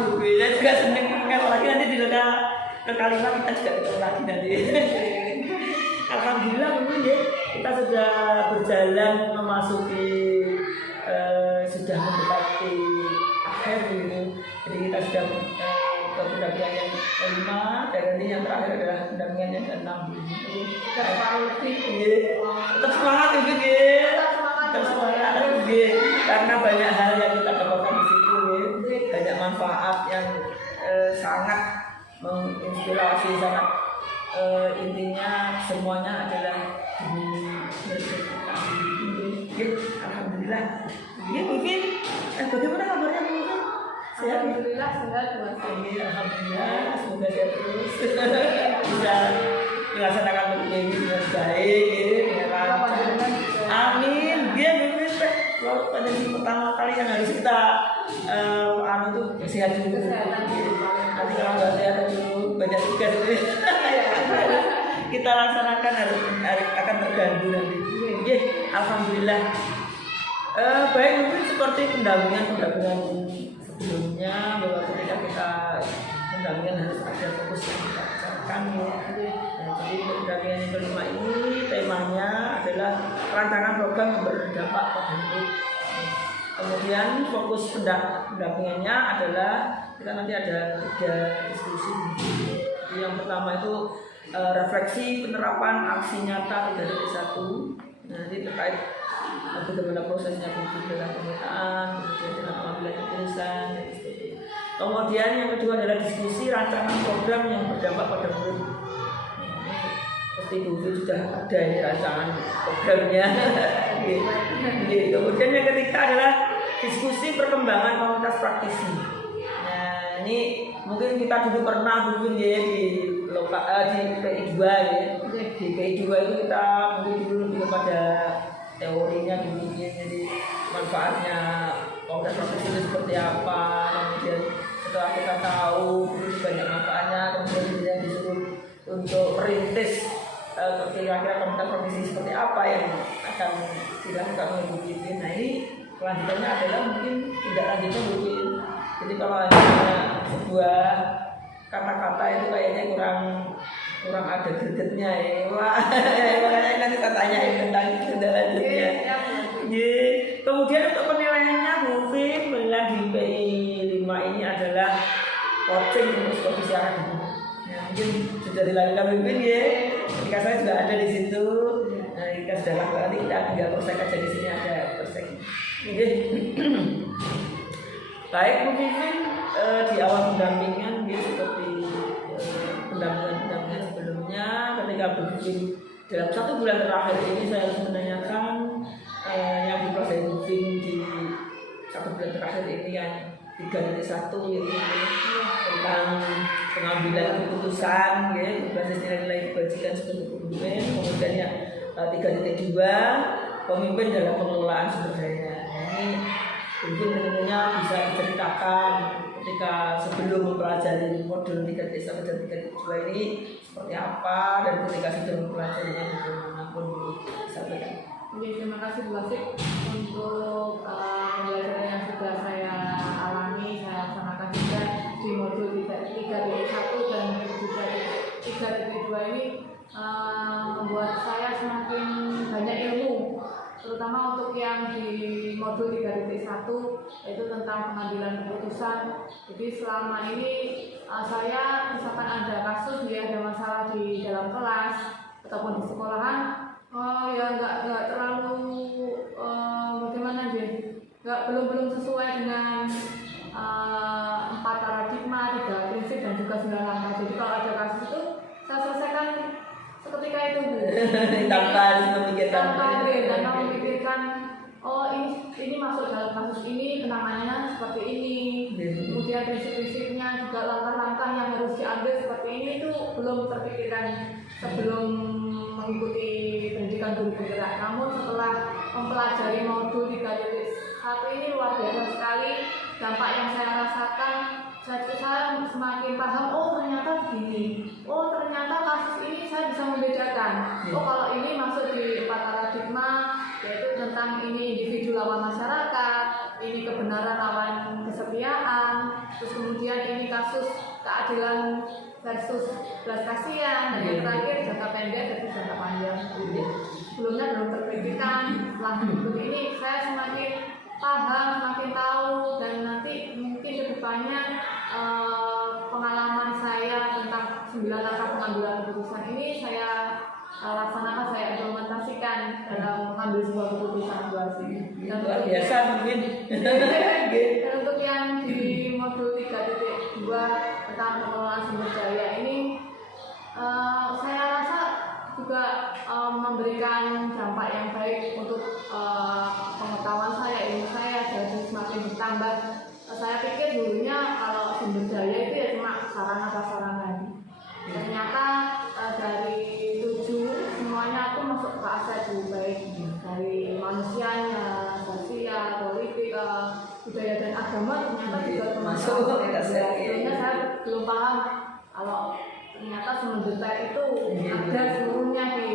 Bu. Saya juga seneng kalau lagi nanti di ke kalimat kita juga ketemu lagi nanti. Alhamdulillah Bu ya, kita sudah berjalan memasuki sudah mendekati akhir gitu. Jadi kita sudah ke pendampingan yang kelima, dan ini yang terakhir adalah pendampingan yang keenam. Tetap semangat Ibu ya. Tetap semangat ya. Karena banyak hal yang kita dapatkan di situ ya. Banyak manfaat yang sangat menginspirasi, sangat intinya semuanya adalah demi bersedekah. Alhamdulillah. Ya mungkin bagaimana kabarnya Bu? Alhamdulillah sehat Bu. Alhamdulillah, semoga sehat terus. Bisa melaksanakan ini dengan baik ya, lancar. Amin. Dia mungkin kalau pada pertama kali yang harus kita tuh sehat dulu. Nanti kalau nggak sehat dulu banyak tugas kita laksanakan akan terganggu nanti. Alhamdulillah. Baik mungkin seperti pendampingan sebelumnya, bahwa ketika kita pendampingan harus ada fokus yang kita bicarakan ya. Jadi pendampingan yang kelima ini temanya adalah rancangan program yang berdampak pada hidup. Kemudian fokus pendampingannya adalah kita nanti ada 3 diskusi. Jadi yang pertama itu refleksi penerapan aksi nyata 3.1. Nanti terkait bagaimana prosesnya dalam pemetaan, kemudian dalam pengambilan keputusan, dan seperti itu. Kemudian yang kedua adalah diskusi rancangan program yang berdampak pada murid. Seperti dulu sudah ada ini rancangan programnya. Kemudian yang ketiga adalah diskusi perkembangan komunitas praktisi. Nah ini mungkin kita dulu pernah mungkin ya di PI2 ya. Di PI2 itu kita mungkin dulu lebih kepada teorinya dulu, jadi manfaatnya komunitas praktisi itu seperti apa. Kemudian setelah kita tahu banyak manfaatnya, kemudian kita disuruh untuk merintis kira-kira komunitas praktisi seperti apa yang akan dilakukan oleh Bu Pipin. Nah ini kelanjutannya adalah mungkin tidak lanjutnya Bu Pipin. Jadi kalau hanya sebuah kata-kata itu kayaknya kurang ada gregetnya ya. Wah, makanya nanti kita tanyain tentang tindak lanjutnya. Kemudian untuk penilaiannya Bu Pipin di PI 5 ini adalah coaching untuk psikologi secara hidup. Nah, mungkin sudah dilakukan Bu Pipin ya. Ketika saya sudah ada di situ, nah kita sudah lakukan, nanti kita tinggal prosek aja di sini ada prosek. Baik Bu Pipin, di awal pendampingan dia seperti pendampingan sebelumnya, ketika Bu Pipin dalam 1 bulan terakhir ini saya harus menanyakan yang dipelajari Bu Pipin di 1 bulan terakhir ini yang 3.1 yaitu tentang pengambilan keputusan ya, berbasis nilai-nilai kebajikan sebagai pemimpin. Kemudian yang 3.2 pemimpin dalam pengelolaan sumber daya. Ini mungkin tentunya bisa diceritakan ketika sebelum mempelajari modul 3.1 dan 3.2 ini seperti apa, dan ketika sudah mempelajarinya bagaimana pun disampaikan. Terima kasih Bu Wasik untuk pembelajaran yang sudah saya alami, saya laksanakan juga di modul 3.1 dan 3.2 ini membuat saya semakin banyak ilmu, terutama untuk yang di modul 3.1 yaitu tentang pengambilan keputusan. Jadi selama ini saya misalkan ada kasus ya, ada masalah di dalam kelas ataupun di sekolahan, ya nggak terlalu bagaimana dia, belum sesuai dengan 4 paradigma, 3 prinsip dan juga 9 langkah. Jadi kalau ada kasus itu saya selesaikan seketika itu tanpa memikirkan oh ini masuk dalam kasus ini, penanganannya seperti ini, kemudian prinsip-prinsipnya juga langkah-langkah yang harus diambil seperti ini, itu belum terpikirkan sebelum mengikuti pendidikan guru penggerak. Namun setelah mempelajari modul 3.1 ini luar biasa sekali dampak yang saya rasakan. Saya semakin paham, oh ternyata begini, oh ternyata kasus ini saya bisa membedakan, oh kalau ini masuk di 4 paradigma, yaitu tentang ini individu lawan masyarakat, ini kebenaran lawan kesetiaan, terus kemudian ini kasus keadilan versus belas kasihan, dan yang terakhir jangka pendek versus jangka panjang. Sebelumnya belum terpikirkan, setelah bentuk ini saya semakin paham, semakin tahu, dan nanti mungkin kedepannya pengalaman saya tentang 9 langkah pengambilan keputusan ini saya laksanakan, saya implementasikan dalam mengambil sebuah keputusan Luar biasa mungkin. Dan untuk yang di modul 3.2 tentang pengelolaan sumber daya ini, saya rasa juga memberikan dampak yang baik untuk pengetahuan saya, ilmu saya jadi semakin bertambah. Saya pikir dulunya kalau sumber daya itu ya cuma sarana-prasarana. Ternyata dari 7 semuanya aku masuk ke aset baik dari manusianya, sosial, politik, budaya dan agama ternyata juga termasuk. Sebelumnya saya belum paham kalau ternyata sumber daya itu ada seluruhnya di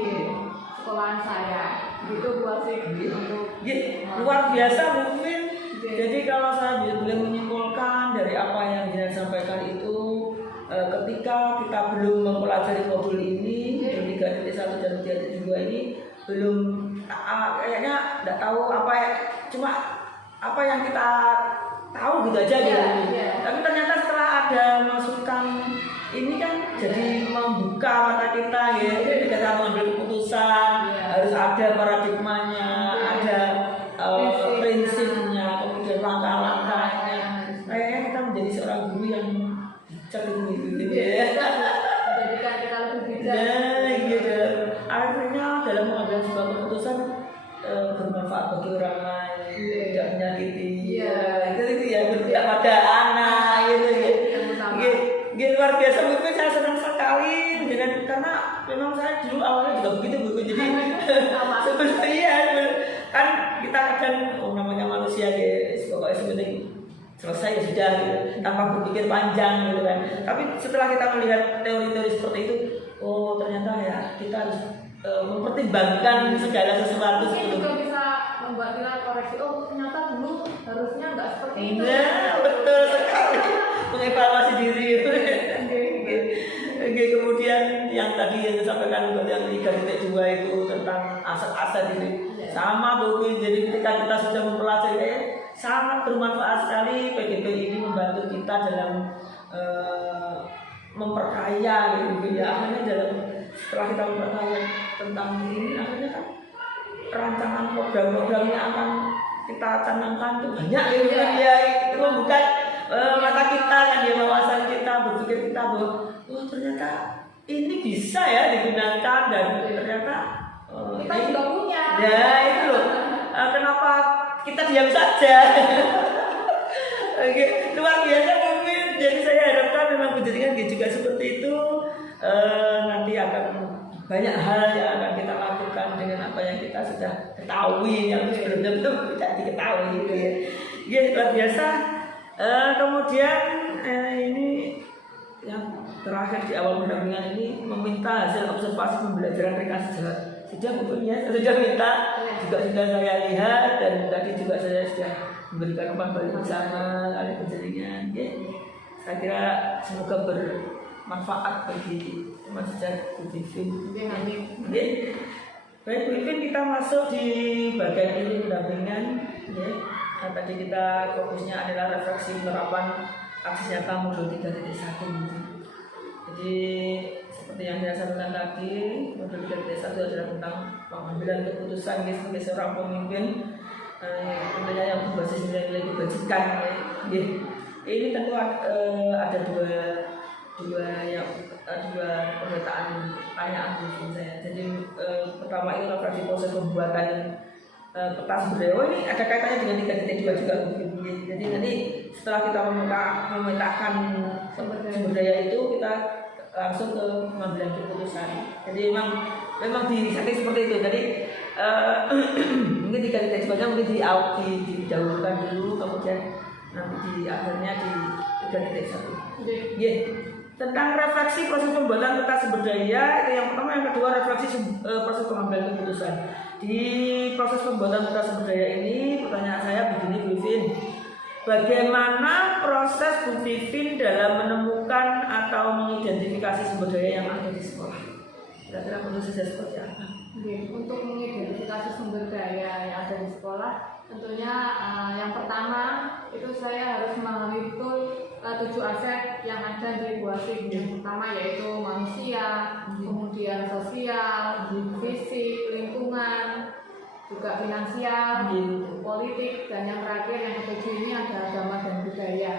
sekolahan saya. Gitu buat sih untuk luar biasa mungkin. Jadi kalau saya boleh menyimpulkan dari apa yang Jinan sampaikan itu, ketika kita belum mempelajari modul ini, modul 3.1 dan 3.2 ini belum kayaknya tidak tahu apa ya, cuma apa yang kita tahu gitu aja gitu. Tapi ternyata setelah ada masukan ini kan jadi membuka mata kita ya. Jadi kita mengambil keputusan harus ada paradigmanya, ada prinsipnya, kemudian langkah-langkahnya. Kayaknya kita menjadi seorang guru yang cerdik gitu ya. Menjadikan kita lebih bijak. Nah, gitu. Akhirnya dalam mengambil sebuah keputusan bermanfaat bagi orang lain, tidak menyakiti. Itu ya berpihak pada anak gitu ya. Gitu luar biasa mungkin saya senang sekali karena memang saya dulu awalnya juga begitu Bu. Jadi sebenarnya kan kita kadang namanya manusia ya, pokoknya sebenarnya selesai ya sudah gitu, tanpa berpikir panjang gitu kan. Tapi setelah kita melihat teori-teori seperti itu, oh ternyata ya kita harus mempertimbangkan segala sesuatu. Mungkin juga bisa membuat kita koreksi, oh ternyata dulu harusnya nggak seperti itu. Nah, betul sekali. Mengevaluasi diri. Oke, kemudian yang tadi yang disampaikan untuk yang 3.2 itu tentang aset-aset ini sama Bu. Jadi ketika kita sudah mempelajari sangat bermanfaat sekali. PGP ini membantu kita dalam memperkaya gitu ya. Akhirnya setelah kita memperkaya tentang ini, akhirnya kan rancangan program-programnya akan kita canangkan itu banyak gitu ya. Itu membuka mata kita kan ya, wawasan kita, berpikir kita bahwa oh ternyata ini bisa ya digunakan dan ternyata kita juga punya. Ya itu loh. Kenapa kita diam saja? Oke, luar biasa mungkin. Jadi saya harapkan memang penjaringan juga seperti itu. Nanti akan banyak hal yang akan kita lakukan dengan apa yang kita sudah ketahui yang sebelumnya belum tidak diketahui gitu ya. Ya luar biasa. Kemudian ini yang terakhir di awal pendampingan ini meminta hasil observasi pembelajaran rekayasa sudah mungkin ya, sudah minta juga sudah saya lihat dan tadi juga saya sudah memberikan umpan balik bersama kali penjaringan. Saya kira semoga bermanfaat bagi teman sejarah Bu Vivin. Baik Bu Vivin, kita masuk di bagian ini pendampingan. Nah, tadi kita fokusnya adalah refleksi penerapan aksi nyata modul 3.1. Jadi seperti yang saya sampaikan tadi, modul 3.1 adalah tentang pengambilan keputusan sebagai seorang pemimpin, tentunya yang berbasis nilai-nilai kebajikan. Ini tentu ada dua pernyataan pertanyaan saya. Jadi pertama itu refleksi proses pembuatan peta sumber daya. Ini ada kaitannya dengan 3.2 juga mungkin. Jadi nanti setelah kita memetakan sumber daya itu, kita langsung ke pengambilan keputusan. Jadi memang disetting seperti itu. Jadi mungkin 3.2 mungkin didahulukan dulu, kemudian nanti di akhirnya di 3.1. Tentang refleksi proses pembuatan peta sumber daya, itu yang pertama, yang kedua refleksi proses pengambilan keputusan. Di proses pembuatan peta sumber daya ini, pertanyaan saya begini Bu Vivin, bagaimana proses Bu Vivin dalam menemukan atau mengidentifikasi sumber daya yang ada di sekolah? Kira-kira prosesnya seperti apa? Oke, untuk mengidentifikasi sumber daya yang ada di sekolah, tentunya yang pertama itu saya harus memahami betul 7 aset yang ada di BUASIK. Yang pertama yaitu manusia, kemudian sosial, fisik, lingkungan, juga finansial, politik, dan yang terakhir yang ketujuh ini ada agama dan budaya.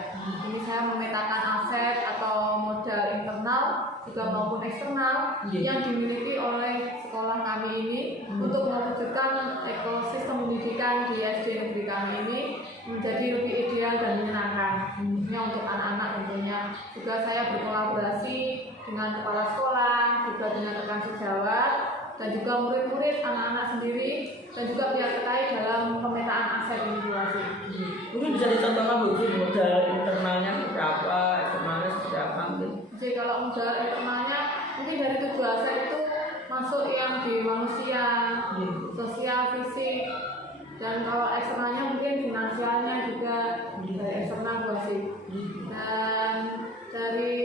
Ini saya memetakan aset atau modal internal juga maupun eksternal yang dimiliki oleh sekolah kami ini untuk mewujudkan ekosistem pendidikan di SD negeri kami ini menjadi lebih ideal dan menyenangkan. Ini untuk anak-anak tentunya. Juga saya berkolaborasi dengan kepala sekolah, juga dengan rekan sejawat, dan juga murid-murid, anak-anak sendiri, dan juga pihak terkait dalam pemetaan aset ini BUASIK. Mungkin bisa dicontohkan Bu, modal internalnya berapa, eksternalnya seperti apa mungkin? Jadi kalau modal internalnya mungkin dari 7 aset itu masuk yang di manusia, sosial, fisik, dan kalau eksternalnya mungkin finansialnya juga dari eksternal BUASIK. Dan dari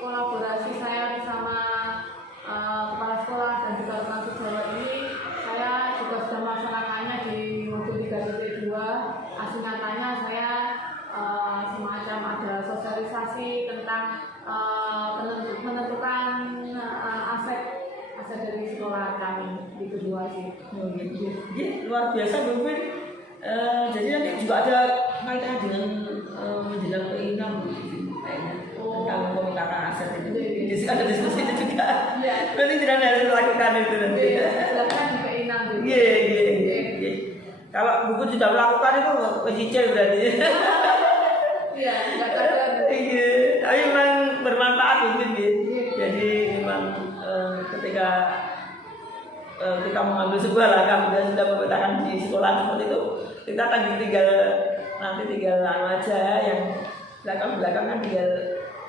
kolaborasi saya bersama kepala sekolah dan juga rekan sejawat ini, saya juga sudah melaksanakannya di modul 3.2. Hasil nyatanya saya semacam ada sosialisasi tentang menentukan aset dari sekolah kami di kedua sih. Jadi luar biasa Bu Vivin. Jadi nanti juga ada kaitannya dengan menjelang ke-6 Bu Vivin kayaknya tentang pemetakan aset itu. Ada diskusi itu juga. Nanti tidak harus lakukan itu nanti. Silakan di ke-6 gitu. Iya. Kalau buku sudah melakukan itu kecil berarti. Iya, nggak kadang. Iya, tapi memang bermanfaat mungkin ya. Jadi memang ketika kita mengambil sebuah langkah dan sudah memetakan di sekolah seperti itu, kita kan tinggal aja yang belakang kan tinggal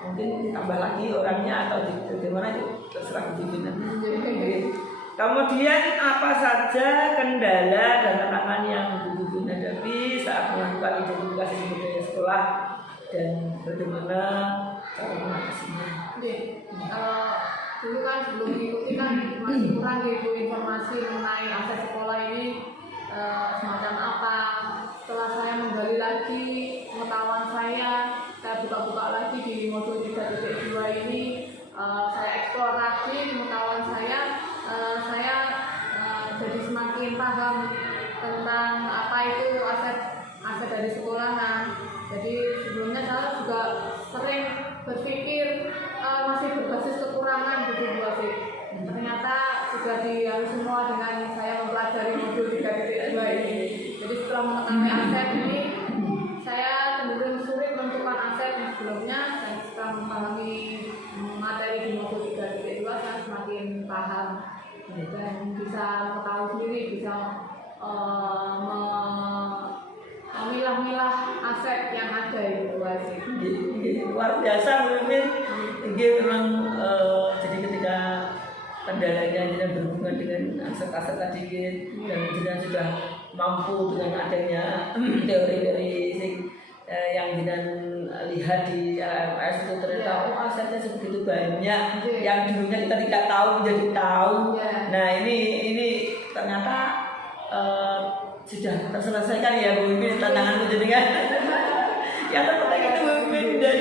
mungkin ditambah lagi orangnya atau bagaimana itu terserah Bu Vivin nanti. Kemudian apa saja kendala dan tantangan yang Bu Vivin hadapi saat melakukan identifikasi sumber daya sekolah dan bagaimana cara mengatasinya? Dulu kan sebelum mengikuti kan masih kurang gitu informasi mengenai aset sekolah ini semacam apa. Setelah saya menggali lagi pengetahuan saya buka-buka lagi di modul 3.2 ini, saya eksplor lagi pengetahuan saya jadi semakin paham tentang apa itu aset dari sekolahan. Jadi sebelumnya saya juga sering berpikir masih berbasis kekurangan gitu BUASIK. Ternyata sudah dialih semua dengan saya mempelajari modul 3.2 ini. Jadi setelah mengetahui aset ini, saya cenderung sulit menentukan aset yang sebelumnya, dan setelah memahami materi di modul 3.2 saya semakin paham dan bisa mengetahui sendiri, bisa memilah-milah aset yang ada di BUASIK. Luar biasa Bu Vivin. Ini memang jadi ketika kendalanya tidak berhubungan dengan aset-aset tadi dan tidak sudah mampu dengan adanya teori-teori yang dengan lihat di LMS itu ternyata asetnya sebegitu banyak yang dulunya kita tidak tahu menjadi tahu. Nah ini ternyata sudah terselesaikan ya Bu Vivin tantanganmu jadi kan. Yang terpenting itu Bu Vivin, dan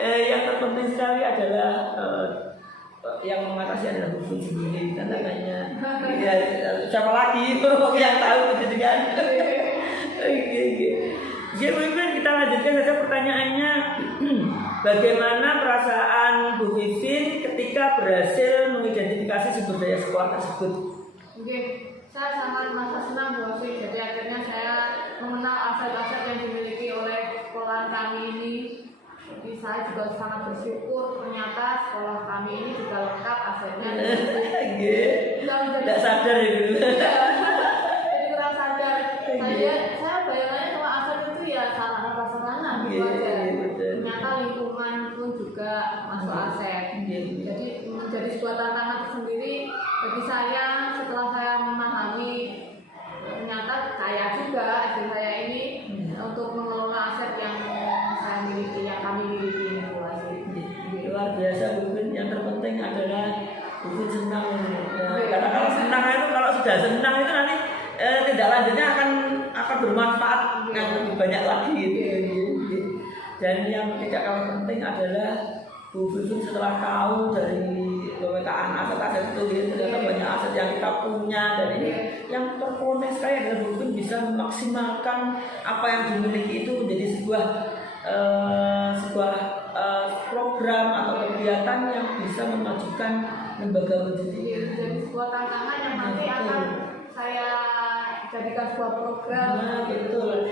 yang terpenting sekali adalah yang mengatasi adalah Bu Vivin sendiri tantangannya. Ya, siapa lagi yang tahu jadi kan. Oke. Jadi Bu Vivin, kita lanjutkan saja pertanyaannya. Bagaimana perasaan Bu Vivin ketika berhasil mengidentifikasi sumber daya sekolah tersebut? Oke, saya sangat merasa senang BUASIK. Jadi akhirnya saya mengenal aset-aset yang dimiliki oleh sekolah kami ini. Jadi saya juga sangat bersyukur ternyata sekolah kami ini juga lengkap asetnya. Tidak sadar ya dulu. Jadi kurang sadar. Saya bayangannya kalau aset itu ya sarana gitu aja. Ternyata lingkungan pun juga masuk aset. Jadi menjadi sebuah tantangan tersendiri bagi saya setelah saya memahami ternyata kaya juga aset saya ini untuk mengelola aset sudah senang itu nanti tindak lanjutnya akan bermanfaat yang lebih banyak lagi gitu. Dan yang tidak kalah penting adalah Bu Vivin setelah tahu dari pemetaan aset-aset itu ya, ternyata banyak aset yang kita punya, dan ini yang terkoneksi sekali adalah Bu Vivin bisa memaksimalkan apa yang dimiliki itu menjadi sebuah program atau kegiatan yang bisa memajukan lembaga pendidikan. Jadi sebuah tantangan yang nanti akan saya jadikan sebuah program. Nah, betul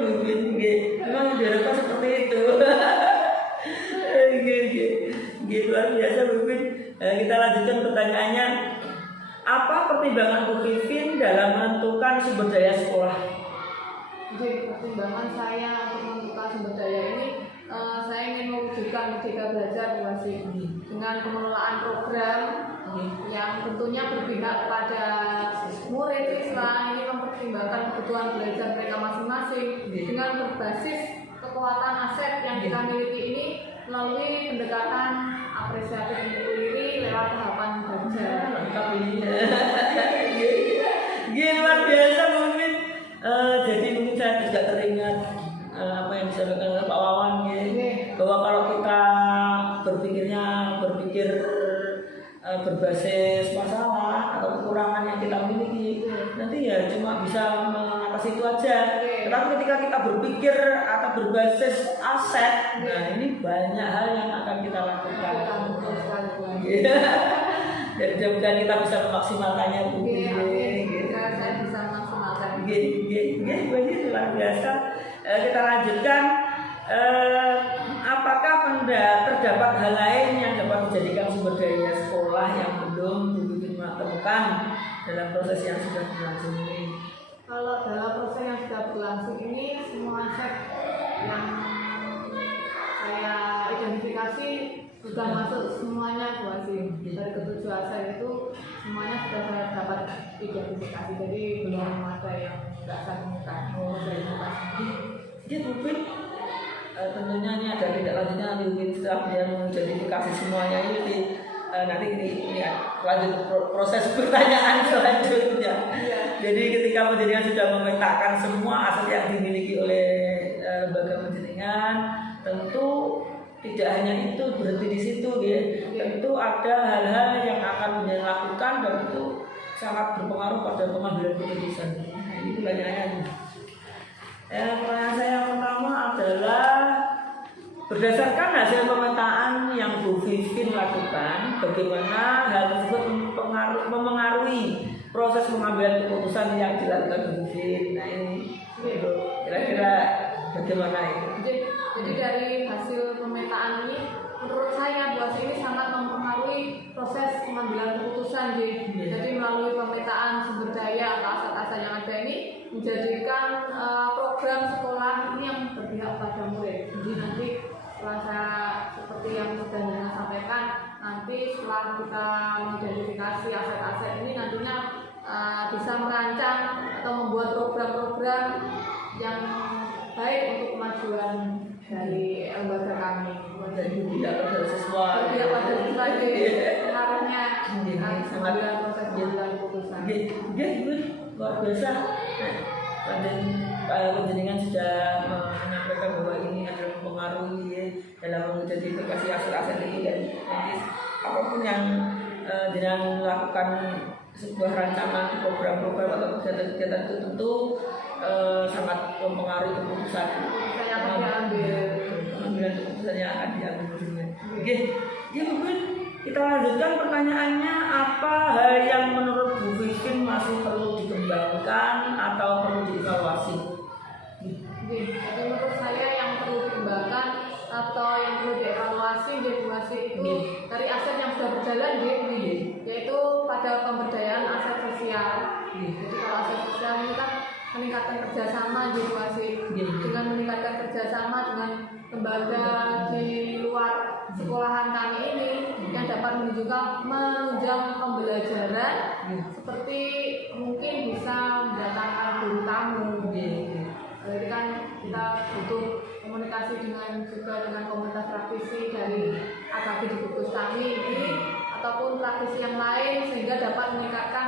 Bu Vivin, memang diharapkan seperti itu. Gitu luar biasa Bu Vivin. Kita lanjutkan pertanyaannya. Apa pertimbangan Bu Vivin dalam menentukan sumber daya sekolah? Jadi pertimbangan saya untuk menentukan sumber daya ini, saya ingin mewujudkan Merdeka Belajar dengan pengelolaan program yang tentunya berpihak pada murid Islam, ini mempertimbangkan kebutuhan belajar mereka masing-masing dengan berbasis kekuatan aset yang kita miliki ini melalui pendekatan apresiatif untuk diri lewat tahapan belajar. Lengkap ini. Luar biasa Bu Vivin. Jadi mungkin saya juga teringat apa yang disampaikan oleh Pak Wawan bahwa kalau kita berpikir berbasis masalah atau kekurangan yang kita miliki, nanti ya cuma bisa mengatasi itu aja. Tetapi ketika kita berpikir atau berbasis aset, nah ini banyak hal yang akan kita lakukan. Jadi mudah-mudahan kita bisa memaksimalkannya Bu Vivin. Saya bisa maksimalkan. Begitu luar biasa. Kita lanjutkan. Apakah terdapat hal lain yang dapat menjadikan sumber daya sekolah yang belum Bu Vivin temukan dalam proses yang sudah berlangsung ini? Kalau dalam proses yang sudah berlangsung ini, semua aset yang saya identifikasi sudah masuk semuanya Bu Asim. Dari ketujuh aset itu semuanya sudah saya dapat identifikasi, jadi belum ada yang tidak saya temukan. Jadi Bu Vivin tentunya ini ada tidak lanjutnya nanti mungkin setelah dia mengidentifikasi semuanya ini nanti ini lanjut proses pertanyaan selanjutnya. Jadi ketika penjaringan sudah memetakan semua aset yang dimiliki oleh lembaga penjaringan, tentu tidak hanya itu berhenti di situ ya. Tentu ada hal-hal yang akan menjadi lakukan dan itu sangat berpengaruh pada pengambilan keputusan. Nah, ini pertanyaannya. Pertanyaan saya yang pertama adalah berdasarkan hasil pemetaan yang Bu Vivin lakukan, bagaimana hal tersebut memengaruhi proses pengambilan keputusan yang dilakukan Bu Vivin. Nah ini kira-kira bagaimana itu? Jadi dari hasil pemetaan ini, menurut saya Bu Asim ini sangat mempengaruhi proses pengambilan keputusan. Jadi melalui pemetaan sumber daya atau aset-aset yang ada ini menjadikan program sekolah ini yang berpihak pada murid. Jadi nanti setelah saya seperti yang sudah saya sampaikan, nanti setelah kita mengidentifikasi aset-aset ini nantinya bisa merancang atau membuat program-program yang baik untuk kemajuan dari lembaga kami. Jadi tidak pada sesuatu. Tidak pada sesuatu pengaruhnya pengambilan proses pengambilan keputusan. Luar biasa. Penjaringan sudah menyampaikan bahwa ini adalah mempengaruhi ya, dalam mengidentifikasi aset-aset ini, dan nanti apapun yang jenengan lakukan sebuah rancangan program-program atau kegiatan-kegiatan itu tentu sangat mempengaruhi keputusan pengambilan keputusan yang akan diambil dengan. Oke, mungkin kita lanjutkan pertanyaannya. Apa hal yang menurut Bu Vivin masih perlu dikembangkan atau perlu dievaluasi? Jadi menurut saya yang perlu dikembangkan atau yang perlu dievaluasi itu dari aset yang sudah berjalan yaitu pada pemberdayaan aset sosial. Jadi kalau aset sosial ini kan meningkatkan kerjasama dengan meningkatkan kerjasama dengan lembaga di luar sekolahan kami ini yang dapat menunjang pembelajaran, seperti mungkin bisa mendatangkan guru tamu. Jadi kan kita butuh komunikasi dengan komunitas praktisi dari AKB di Bugis kami ini ataupun praktisi yang lain sehingga dapat meningkatkan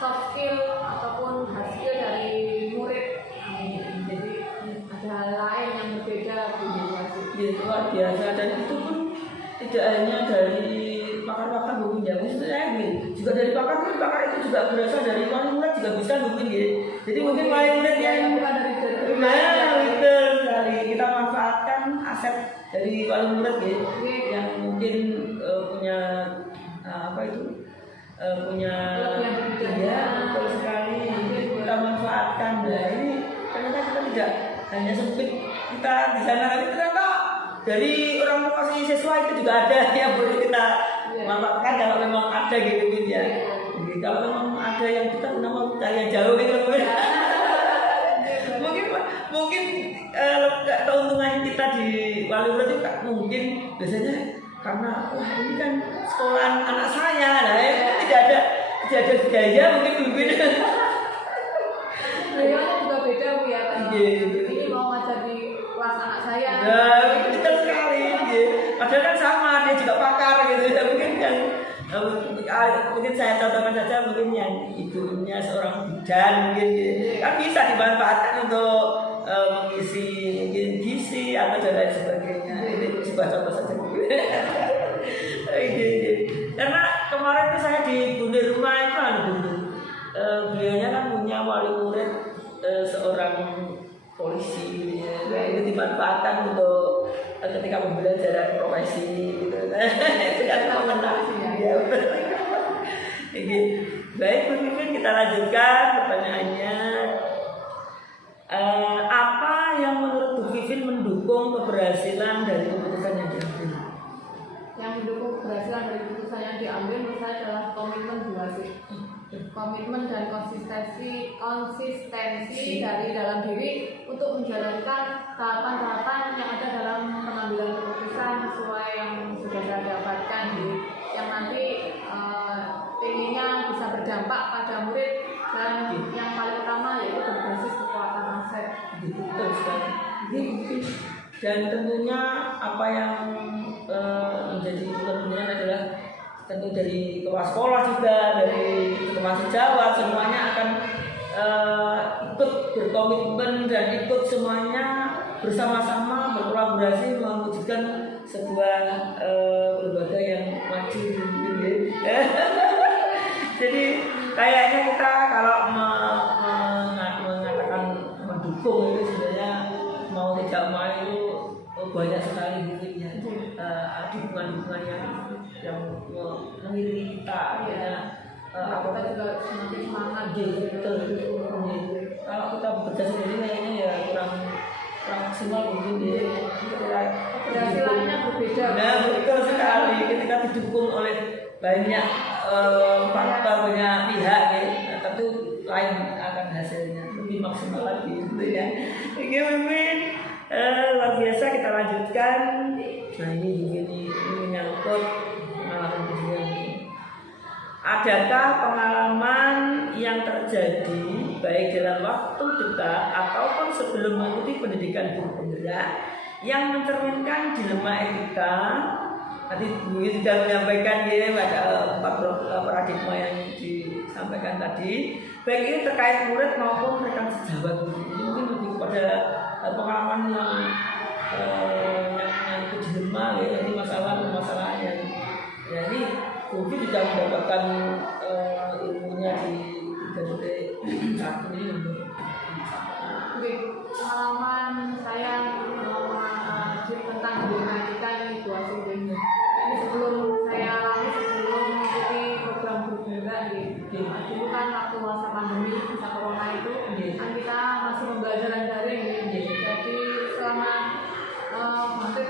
soft skill ataupun hard skill dari murid. Jadi ada hal lain yang berbeda Bu. Luar biasa, dan itu pun tidak hanya dari pakar-pakar mungkin ya, maksudnya juga dari pakar itu juga berasal dari wali murid juga bisa mungkin ya. Jadi mungkin wali murid yang betul sekali, kita manfaatkan aset dari wali murid ya, yang mungkin punya apa itu punya ya betul sekali, kita manfaatkan. Nah ini ternyata kita tidak hanya sempit kita di sana, tapi ternyata dari orang tua siswa itu juga ada yang boleh kita manfaatkan kalau memang ada gitu ya. Jadi kalau memang ada yang kita nama cari yang jauh gitu mungkin keuntungan kita di wali murid itu mungkin biasanya karena ini kan sekolahan anak saya, nah tidak ada biaya mungkin. Biayanya juga beda Bu ya kan. Ini mau ngajar di kelas anak saya. Nah, betul sekali. Padahal kan sama, dia juga pakar gitu. Mungkin yang mungkin saya contohkan saja, mungkin yang ibunya seorang bidan mungkin kan bisa dimanfaatkan untuk mengisi mungkin gizi atau dan lain sebagainya. Ini coba saja. Karena kemarin itu saya di Bunda Rumah itu beliaunya kan punya wali murid seorang polisi, nah, itu dimanfaatkan untuk ketika pembelajaran profesi gitu. Itu kan mengenal ya. Baik, mungkin kita lanjutkan pertanyaannya. Apa yang menurut Bu Vivin mendukung keberhasilan dari keputusan yang diambil? Yang mendukung keberhasilan dari keputusan yang diambil menurut saya adalah komitmen Bu Wasit. Komitmen dan konsistensi dari dalam diri untuk menjalankan tahapan-tahapan yang ada dalam pengambilan keputusan sesuai yang sudah saya dapatkan, yang nanti inginnya bisa berdampak pada murid dan yang paling utama yaitu berbasis kekuatan aset. Betul sekali. Dan tentunya apa yang menjadi kepentingan adalah tentu dari kepala sekolah juga, dari termasuk Jawa, semuanya akan ikut berkomitmen dan ikut semuanya bersama-sama berkolaborasi mewujudkan sebuah lembaga yang maju. Jadi kayaknya kita kalau mengatakan mendukung itu sebenarnya mau tidak mau itu banyak sekali gitu ya, dukungan-dukungan yang mengiringi kita ya. Kita juga semakin semangat gitu. Kalau kita bekerja sendiri kayaknya ya kurang maksimal mungkin ya. Keberhasilannya berbeda. Nah betul sekali ketika didukung oleh banyak faktor, banyak pihak ya, tentu lain akan hasilnya lebih maksimal lagi gitu ya. Oke Mimin, luar biasa, kita lanjutkan. Nah ini menyangkut pengalaman beliau. Adakah pengalaman yang terjadi baik dalam waktu dekat ataupun sebelum mengikuti pendidikan guru penggerak yang mencerminkan dilema etika? Tadi Bu sudah menyampaikan ya pada empat paradigma yang disampaikan tadi, baik ini terkait murid maupun rekan sejawat. Ini mungkin lebih kepada pengalaman yang dilema ya, ini masalah yang ya ini mungkin sudah mendapatkan ilmunya di satu ini untuk pengalaman saya tentang dilema etika ini dua ini sebelum saya alami sebelum mengikuti program guru penggerak dulu kan waktu masa pandemi masa corona itu kan kita masih pembelajaran daring jadi selama hampir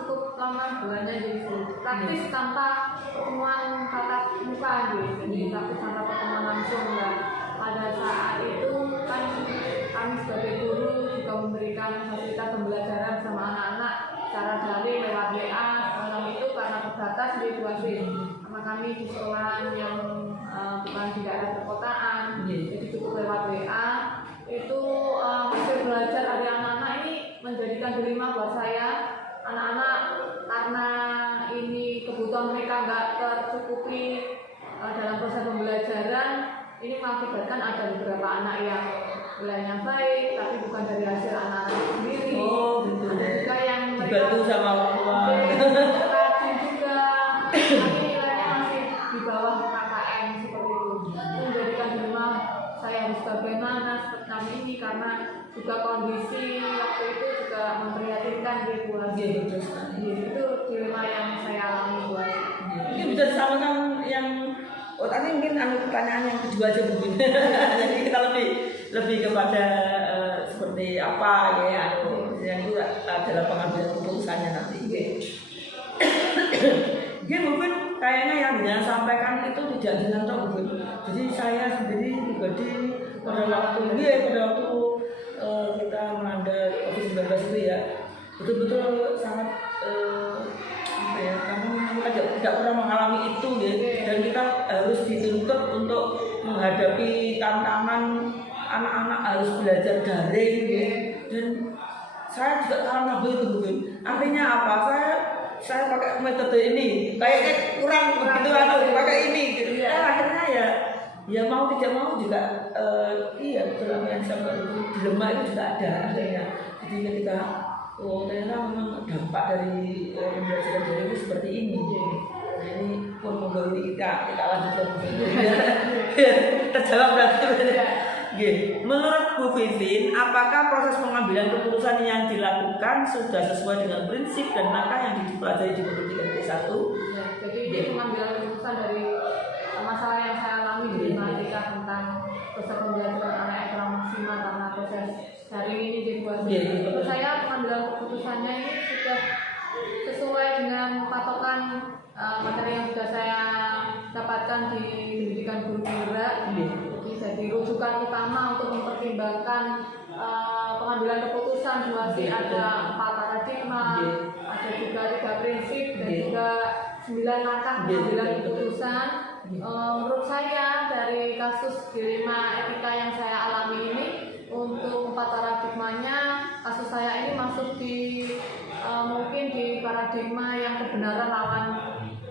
cukup lama bulannya jadi praktis tanpa pertemuan tatap muka jadi praktis tanpa pertemuan langsung. Pada saat itu kan kami sebagai guru juga memberikan fasilitas pembelajaran sama anak-anak secara daring lewat WA. Malam itu karena terbatas di situasi karena kami di sekolah yang bukan di daerah perkotaan, jadi cukup lewat WA. Itu hasil belajar dari anak-anak ini menjadikan dilema buat saya. Anak-anak karena ini kebutuhan mereka nggak tercukupi dalam proses pembelajaran, ini mengakibatkan ada beberapa anak yang nilainya baik tapi bukan dari hasil anak-anak sendiri. Oh, gitu. Ada juga yang Dibantu sama orang tua. rajin juga tapi nilainya masih di bawah KKM seperti itu. Itu menjadikan di rumah saya harus bagaimana seperti kami ini karena juga kondisi waktu itu juga memprihatinkan gitu. Iya, betul sekali. Itu dilema yang saya alami buat. Mungkin bisa disamakan yang tadi mungkin pertanyaan yang kedua aja mungkin. Jadi kita lebih kepada seperti apa ya, yang itu adalah pengambilan keputusannya nanti. Dia mungkin kayaknya yang dia sampaikan itu tidak dinantok mungkin. Jadi saya sendiri pribadi pada waktu kita melanda COVID-19 itu ya betul-betul sangat apa ya, karena kita tidak pernah mengalami itu ya, dan kita harus dituntut untuk menghadapi tantangan anak-anak harus belajar daring ya. Dan saya juga karena itu mungkin artinya apa, saya pakai metode ini kayaknya kurang begitu pakai ini gitu. Akhirnya ya mau tidak mau juga iya betul apa yang saya itu dilema itu juga ada akhirnya. Jadi ketika ternyata memang dampak dari pembelajaran daring itu seperti ini. Nah, ini pun menggauli kita lanjutkan terjawab berarti. Menurut Bu Vivin, apakah proses pengambilan keputusan yang dilakukan sudah sesuai dengan prinsip dan langkah yang dipelajari di buku 3.1? Ya, jadi pengambilan keputusan dari masalah yang saya alami di matematika tentang proses pembelajaran anak yang kurang maksimal karena proses daring ini jadi buat menurut saya pengambilan keputusannya ini sudah sesuai dengan patokan materi yang sudah saya dapatkan di pendidikan guru penggerak. Jadi rujukan utama untuk mempertimbangkan pengambilan keputusan ada 4 paradigma, ada juga 3 prinsip dan juga 9 langkah pengambilan keputusan. Menurut saya dari kasus dilema etika yang saya alami ini, untuk 4 paradigmanya kasus saya ini masuk di mungkin di paradigma yang kebenaran lawan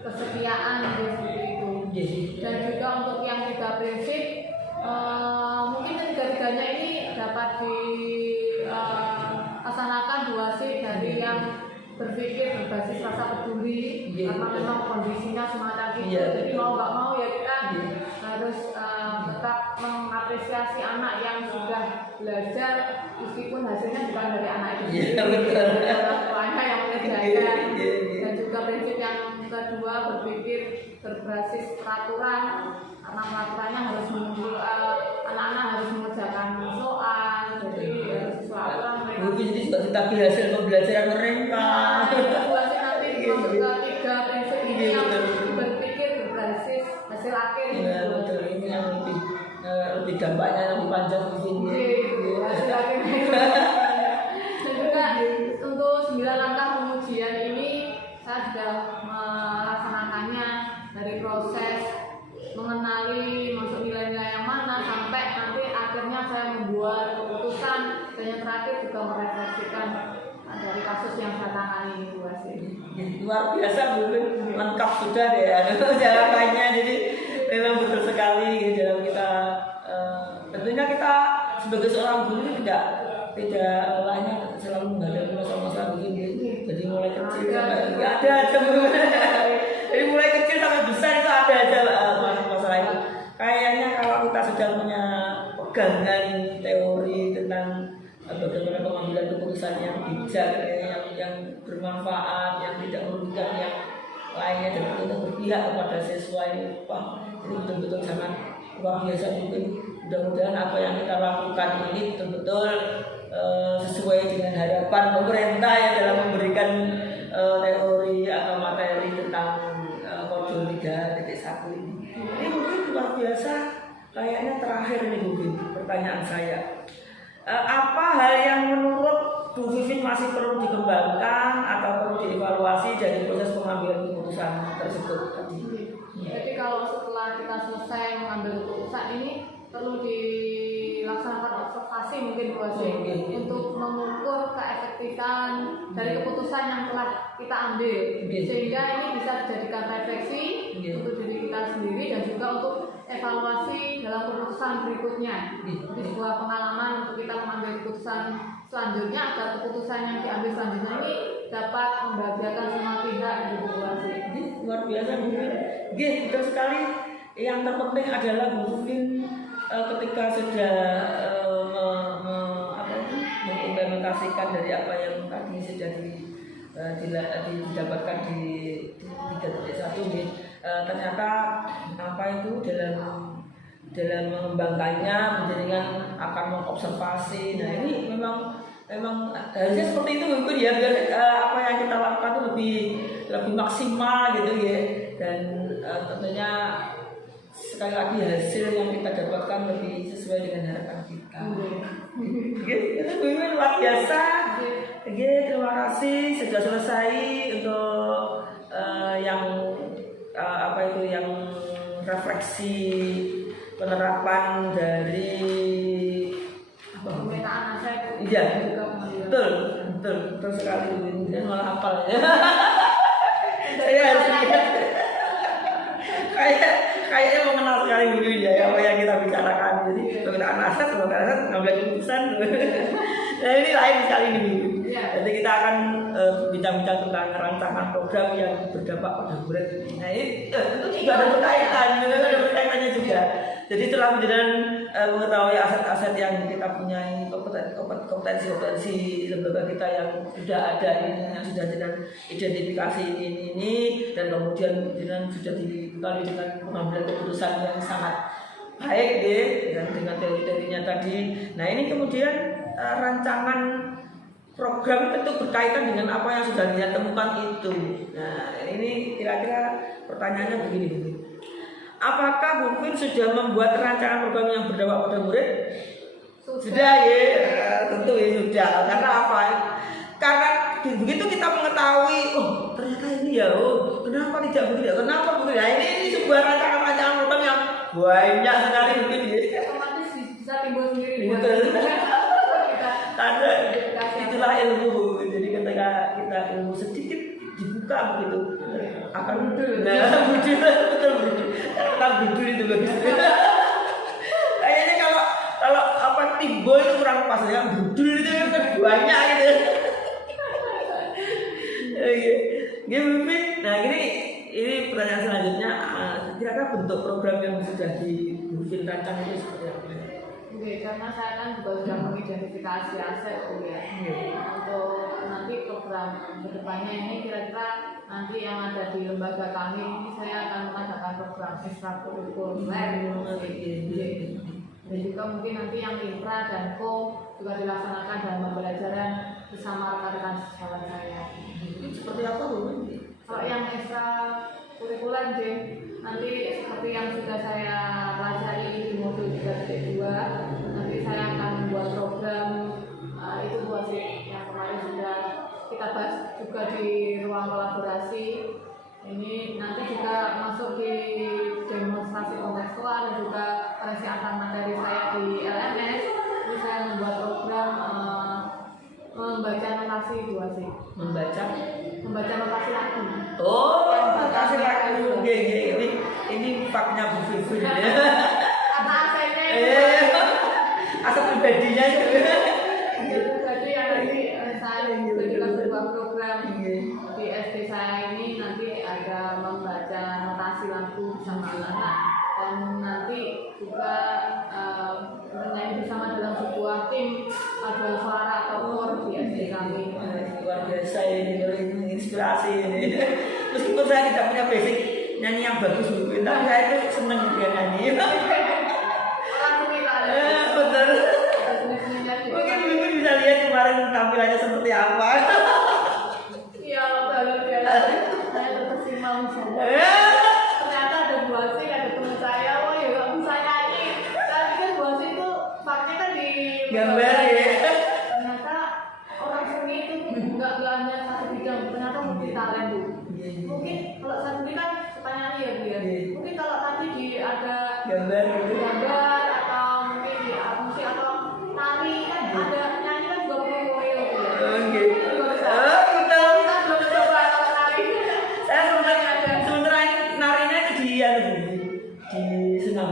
kesetiaan seperti itu. Dan juga untuk yang 3 prinsip mungkin ketiga-tiganya ini dapat dilaksanakan dari yang berpikir berbasis rasa peduli karena memang kondisinya semacam itu. Jadi mau nggak mau ya kita harus tetap mengapresiasi anak yang sudah belajar meskipun hasilnya bukan dari anak itu sendiri, orang tuanya yang mengerjakan. Dan juga prinsip yang kedua berpikir berbasis peraturan karena peraturannya harus menunggu anak-anak harus mengerjakan soal, jadi harus sesuai aturan mereka. Jadi juga tetapi hasil pembelajaran mereka. Nanti masuk ke 3 prinsip ini yang berpikir berbasis hasil akhir. Iya betul, ini yang lebih dampaknya lebih panjang mungkin. Hasil akhir. Dan juga untuk 9 langkah pengujian ini saya sudah melaksanakannya dari proses mengenali masuk nilai-nilai yang mana sampai nanti akhirnya saya membuat keputusan, dan yang terakhir juga merefleksikan dari kasus yang saya tangani ini Bu Asih. Luar biasa mungkin lengkap sudah deh jawabannya, jadi memang betul sekali dalam kita tentunya kita sebagai seorang guru tidak lainnya selalu menghadapi masalah-masalah begini. Jadi mulai kecil sampai ada aja jadi mulai kecil sampai besar itu ada aja masalah itu. Kayaknya kalau kita sudah punya pegangan teori tentang bagaimana pengambilan keputusan yang bijak, yang bermanfaat, yang tidak merugikan yang lainnya, dan kita berpihak kepada siswa ini, ini betul-betul sangat luar biasa. Mungkin mudah-mudahan apa yang kita lakukan ini betul-betul sesuai dengan harapan pemerintah ya dalam memberikan teori atau materi tentang modul 3.1 ini. Ini mungkin luar biasa. Kayaknya terakhir nih mungkin pertanyaan saya. Apa hal yang menurut Bu Vivin masih perlu dikembangkan atau perlu dievaluasi dari proses pengambilan keputusan tersebut? Jadi kalau setelah kita selesai mengambil keputusan ini perlu dilaksanakan observasi mungkin Bu Asih untuk mengukur keefektifan dari keputusan yang telah kita ambil, sehingga ini bisa dijadikan refleksi untuk diri kita sendiri dan juga untuk evaluasi dalam kurun keputusan berikutnya. Jadi sebuah pengalaman untuk kita mengambil keputusan selanjutnya agar keputusan yang diambil selanjutnya ini dapat membahagiakan semua pihak gitu sih. Luar biasa Bu Vin. Betul sekali. Yang terpenting adalah Bu Vin ketika sudah mengimplementasikan dari apa yang tadi sudah didapatkan di 3.1 ternyata apa itu dalam mengembangkannya menjadikan akan mengobservasi. Nah ini memang harusnya seperti itu Bu ya, biar apa yang kita lakukan itu lebih maksimal gitu ya, dan tentunya sekali lagi hasil yang kita dapatkan lebih sesuai dengan harapan kita. Itu luar biasa. Terima kasih sudah selesai untuk yang yang refleksi penerapan dari pemetaan aset. Iya, betul sekali. Dan malah hafal ya. Saya harus lihat. Kayaknya mengenal sekali dulu ya apa yang kita bicarakan. Jadi pemetaan aset ngambil keputusan. Nah ini lain sekali nih. Jadi kita akan bincang-bincang tentang rancangan program yang berdampak pada murid. Nah ini itu juga ada berkaitannya juga. Jadi setelah mengetahui aset-aset yang kita punya ini, kompetensi lembaga kita yang sudah ada ini, yang sudah dengan identifikasi ini dan kemudian sudah dibekali dengan pengambilan keputusan yang sangat baik dengan teori-teorinya tadi. Nah ini kemudian rancangan program itu berkaitan dengan apa yang sudah dia temukan itu. Nah ini kira-kira pertanyaannya begini. Apakah Bu Vin sudah membuat rancangan program yang berdampak pada murid? Sudah ya, tentu ya sudah. Karena apa? Karena begitu kita mengetahui, oh ternyata ini ya, oh kenapa tidak begitu? Kenapa begitu? Nah ini sebuah rancangan program yang banyak sekali begitu ya. Otomatis bisa timbul sendiri. Betul. Karena itulah ilmu. Jadi ketika kita ilmu sedikit dibuka begitu akan betul. Nah, betul. Tentang betul itu bagus. Kayaknya kalau apa timbul itu kurang pas ya. Betul itu kan banyak gitu. Nah ini pertanyaan selanjutnya, kira-kira bentuk program yang sudah dibuat rancang itu seperti apa? Oke, karena saya kan juga sudah mengidentifikasi aset ya. Untuk nanti program kedepannya ini kira-kira nanti yang ada di lembaga kami ini saya akan mengadakan program ekstrakurikuler dan juga mungkin nanti yang infra dan co juga dilaksanakan dalam pembelajaran bersama rekan-rekan sejawat saya. Seperti apa Bu? Kalau yang ekstrakurikuler nanti seperti yang sudah saya pelajari di modul 3.2, nanti saya akan membuat program itu buat yang kemarin sudah kita bahas juga di ruang kolaborasi. Ini nanti juga masuk di demonstrasi kontekstual dan juga koneksi antar materi saya di LMS. Ini saya membuat program membaca notasi membaca notasi lagu. Oh, notasi lagu. Ini faknya Bu Vin ya. Karena asetnya aset pribadinya itu. Jadi yang nanti saya berikan sebuah program di SD saya ini nanti ada membaca notasi lagu bersama anak dan nanti juga menyanyi bersama dalam sebuah tim paduan suara atau kor di SD kami. Luar biasa ini, inspirasi ini. Meskipun saya tidak punya basic nyanyi yang bagus Bu Vin, tapi saya itu senang juga nyanyi. Orang seni kan? Betul. Mungkin Bu Vin bisa lihat kemarin tampilannya seperti apa. Iya, luar biasa. Saya terkesima misalnya. Ternyata ada Bu Asih, ada teman saya, oh ya nggak bisa nyanyi. Saya pikir Bu Asih itu faknya kan di gambar ya. Ternyata orang seni itu nggak hanya satu bidang, ternyata multi talent Bu. Mungkin kalau satu bidang kan pertanyaannya ya Bu ya. Mungkin kalau tadi ada gambar atau mungkin di musik atau tari kan ada nyanyi kan juga perlu koreo Bu ya. Oke. Betul. Kita belum coba kalau tari. Saya sementara narinya itu di Senam.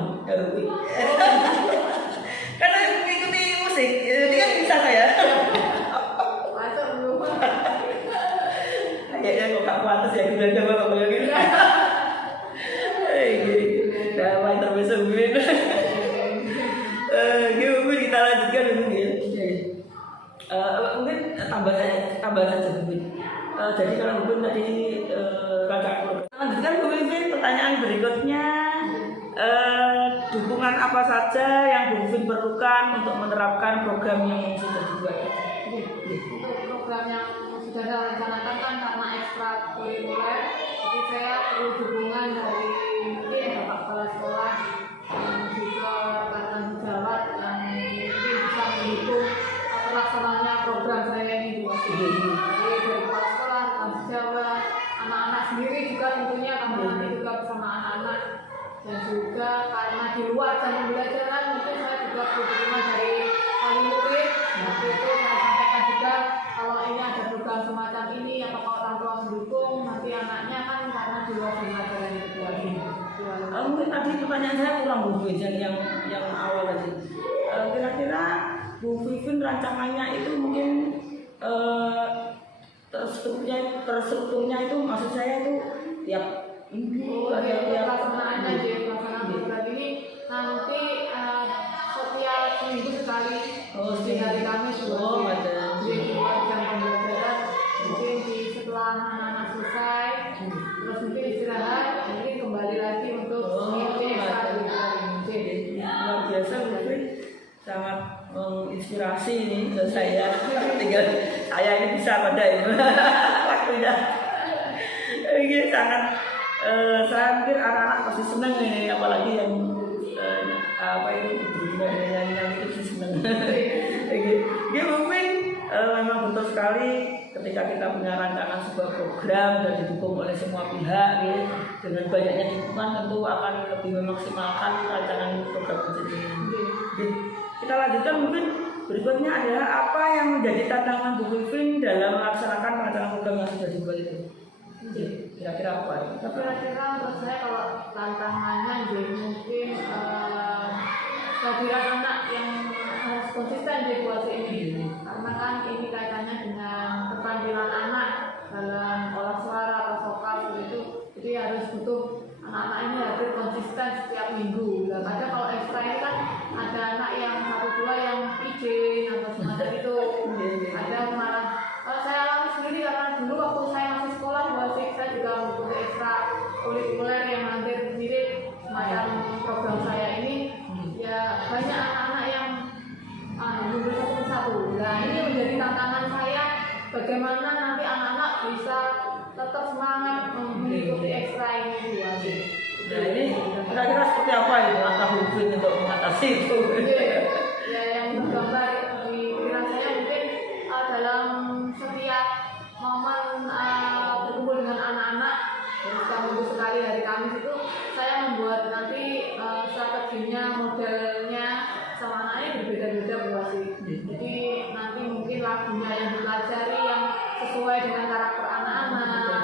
Mungkin tambah saja mungkin. Jadi kalau mungkin tadi kakak lanjutkan mungkin pertanyaan berikutnya, dukungan apa saja yang Bu Vin perlukan untuk menerapkan program yang sudah dibuat? Untuk program yang sudah saya rencanakan kan karena ekstra kurikuler, jadi saya perlu dukungan dari mungkin bapak kepala sekolah dan juga rekan sejawat yang mungkin bisa mendukung terlaksananya program saya ini juga. Jadi dari kepala sekolah, rekan sejawat, anak-anak sendiri juga tentunya kami nanti juga bersama anak-anak, dan juga karena di luar jam pembelajaran mungkin saya juga perlu dukungan dari wali murid. Waktu itu saya sampaikan juga kalau ini ada program semacam ini, apakah orang tua mendukung nanti anaknya kan karena di luar jam pembelajaran itu lagi. Mungkin tadi pertanyaan saya kurang Bu Vin yang awal tadi. Kira-kira Bu Vin rancangannya itu mungkin terstrukturnya itu maksud saya itu tiap minggu atau tiap pelaksanaannya jadi pelaksanaan program ini nanti setiap minggu sekali di hari Kamis ada. di luar jam pembelajaran, mungkin setelah anak-anak selesai terus mungkin istirahat, mungkin kembali lagi untuk mengikuti luar biasa Bu Vin, sangat menginspirasi ini ke saya. Tinggal saya ini bisa pada ini waktunya. Ini sangat saya pikir anak-anak pasti senang ini, apalagi yang apa itu berhubungan dengan nyanyi itu senang. Oke, mungkin memang betul sekali ketika kita punya rancangan sebuah program dan didukung oleh semua pihak, dengan banyaknya dukungan tentu akan lebih memaksimalkan rancangan program ini. Kita lanjutkan mungkin berikutnya adalah apa yang menjadi tantangan Bu Vin dalam melaksanakan rancangan program yang sudah dibuat itu. Kira-kira apa? Kira-kira menurut saya kalau tantangannya jadi mungkin kehadiran anak yang harus konsisten di situasi ini, karena kan ini kaitannya dengan keterampilan anak dalam olah suara atau vokal itu, jadi harus butuh anak-anak ini hadir konsisten setiap minggu. Dan kadang kalau ekstra ini kan ada anak yang satu dua yang izin atau semacam itu, ada malah saya alami sendiri karena dulu waktu saya masih sekolah musik saya juga mengikuti ekstra kurikuler yang hampir mirip semacam program saya ini. Ya banyak anak-anak yang mundur satu-satu. Nah ini menjadi tantangan saya, bagaimana nanti anak-anak bisa tetap semangat mengikuti ekstra ini. Nah ini kira-kira seperti apa itu langkah Bu Vin untuk mengatasi itu? Ya yang tergambar di pikiran saya mungkin dalam setiap momen berkumpul dengan anak-anak, jadi seminggu sekali hari Kamis itu saya membuat nanti strateginya, modelnya sama anaknya berbeda-beda berarti. Jadi nanti mungkin lagunya yang dipelajari yang sesuai dengan karakter anak-anak.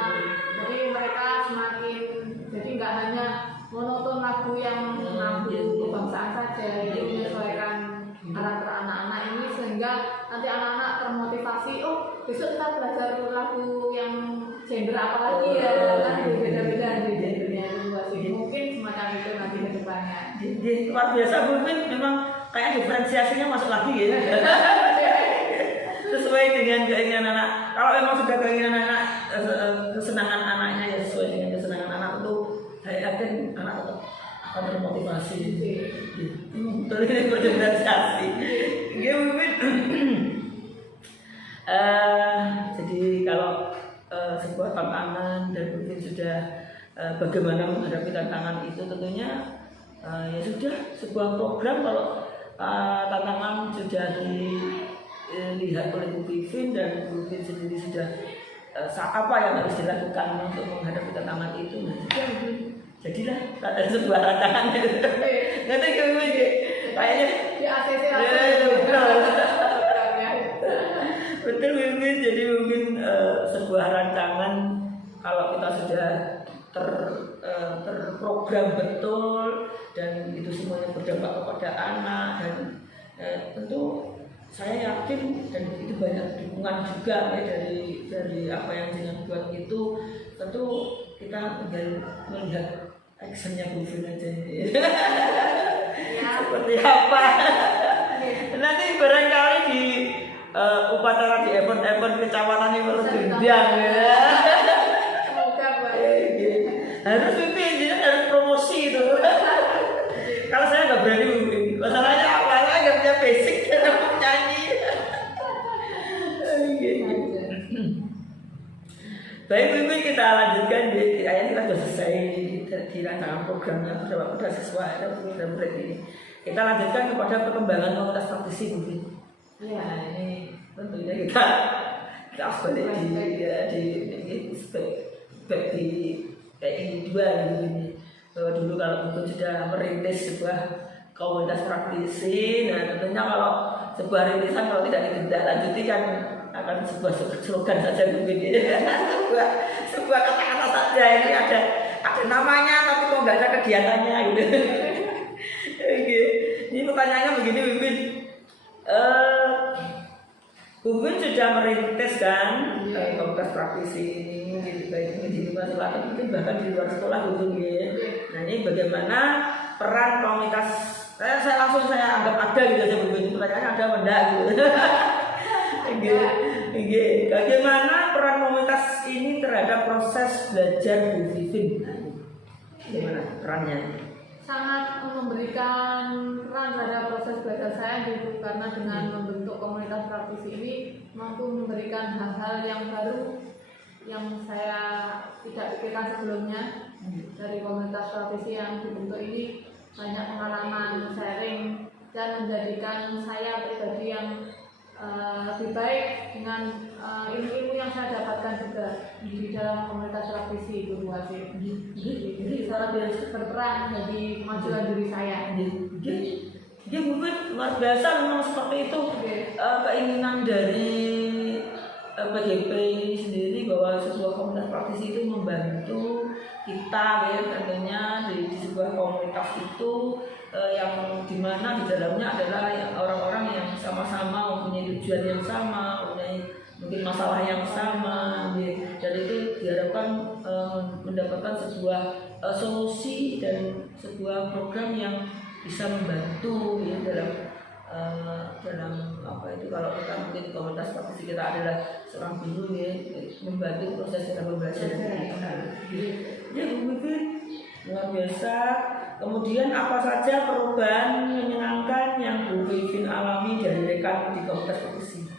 Jadi mereka semakin, jadi nggak hanya monoton lagu yang mengambil kebangsaan saja, jadi menyesuaikan karakter anak-anak ini sehingga nanti anak-anak termotivasi, oh besok kita belajar lagu yang gender apa lagi ya, kan beda-beda di gendernya itu mungkin semacam itu nanti ke depannya. Luar biasa Bu Vin, memang kayak diferensiasinya masuk lagi ya. Sesuai dengan keinginan anak. Kalau memang sudah keinginan anak, kesenangan anaknya ya sesuai dengan kesenangan anak itu, saya yakin anak tetap akan termotivasi. Betul ini berdiferensiasi. Ya Bu Vin. Jadi kalau sebuah tantangan dan Bu Vin sudah bagaimana menghadapi tantangan itu, tentunya ya sudah sebuah program kalau tantangan sudah dilihat oleh Bu Vin dan Bu Vin sendiri sudah apa yang harus dilakukan untuk menghadapi tantangan itu, jadilah sebuah rancangan. Nanti kayaknya di ACC betul mungkin jadi mungkin sebuah rancangan kalau kita sudah terprogram betul dan itu semuanya berdampak kepada anak, dan tentu saya yakin dan itu banyak dukungan juga ya dari apa yang dengan buat itu, tentu kita tinggal melihat actionnya Bu Vin aja seperti apa. Nanti barangkali di upacara di event-event kecamatan ini perlu diundang ya. Semoga Mbak. Harus pimpin, jadi harus promosi itu. Kalau saya nggak berani mimpin, masalahnya apa? Saya nggak punya basic dalam nyanyi. Baik pimpin, kita lanjutkan di ayat kita sudah selesai di rancangan programnya bersama sesuai dan murid ini. Kita lanjutkan kepada perkembangan komunitas praktisi pimpin. Nah ini tentunya kita harus balik di kayak ini dua ini. Bahwa dulu kalau untuk sudah merintis sebuah komunitas praktisi, nah tentunya kalau sebuah rintisan kalau tidak ditindaklanjuti kan akan sebuah slogan saja mungkin ya. sebuah kata-kata saja, ini ada namanya tapi kok nggak ada kegiatannya gitu. Ini pertanyaannya begini Wiwin, Wiwin sudah merintis kan komunitas praktisi ini gitu, baik di luar sekolah mungkin bahkan di luar sekolah gitu ya. Nah ini bagaimana peran komunitas, saya langsung anggap ada gitu aja Wiwin, pertanyaannya ada apa enggak gitu. Bagaimana peran komunitas ini terhadap proses belajar Bu Vivin? Bagaimana perannya? Sangat memberikan peran terhadap proses belajar saya gitu, karena dengan membentuk komunitas praktisi ini mampu memberikan hal-hal yang baru yang saya tidak pikirkan sebelumnya. Dari komunitas praktisi yang dibentuk ini banyak pengalaman sharing dan menjadikan saya pribadi yang lebih baik dengan ilmu-ilmu yang saya dapatkan juga di dalam komunitas praktisi itu Wasit. Jadi sangat berperan bagi kemajuan diri saya. Dia mungkin luar biasa memang seperti itu. Keinginan dari PGP sendiri bahwa sebuah komunitas praktisi itu membantu kita ya, tentunya di sebuah komunitas itu yang dimana di dalamnya adalah orang-orang yang sama-sama mempunyai tujuan yang sama, mempunyai mungkin masalah yang sama, dan itu diharapkan mendapatkan sebuah solusi dan sebuah program yang bisa membantu ya, dalam apa itu, kalau kita mungkin komunitas praktisi kita adalah seorang guru ya, membantu proses dalam pembelajaran kita. Ya Bu Vivin luar biasa. Kemudian apa saja perubahan menyenangkan yang Bu Vivin alami dari rekan di komunitas praktisi?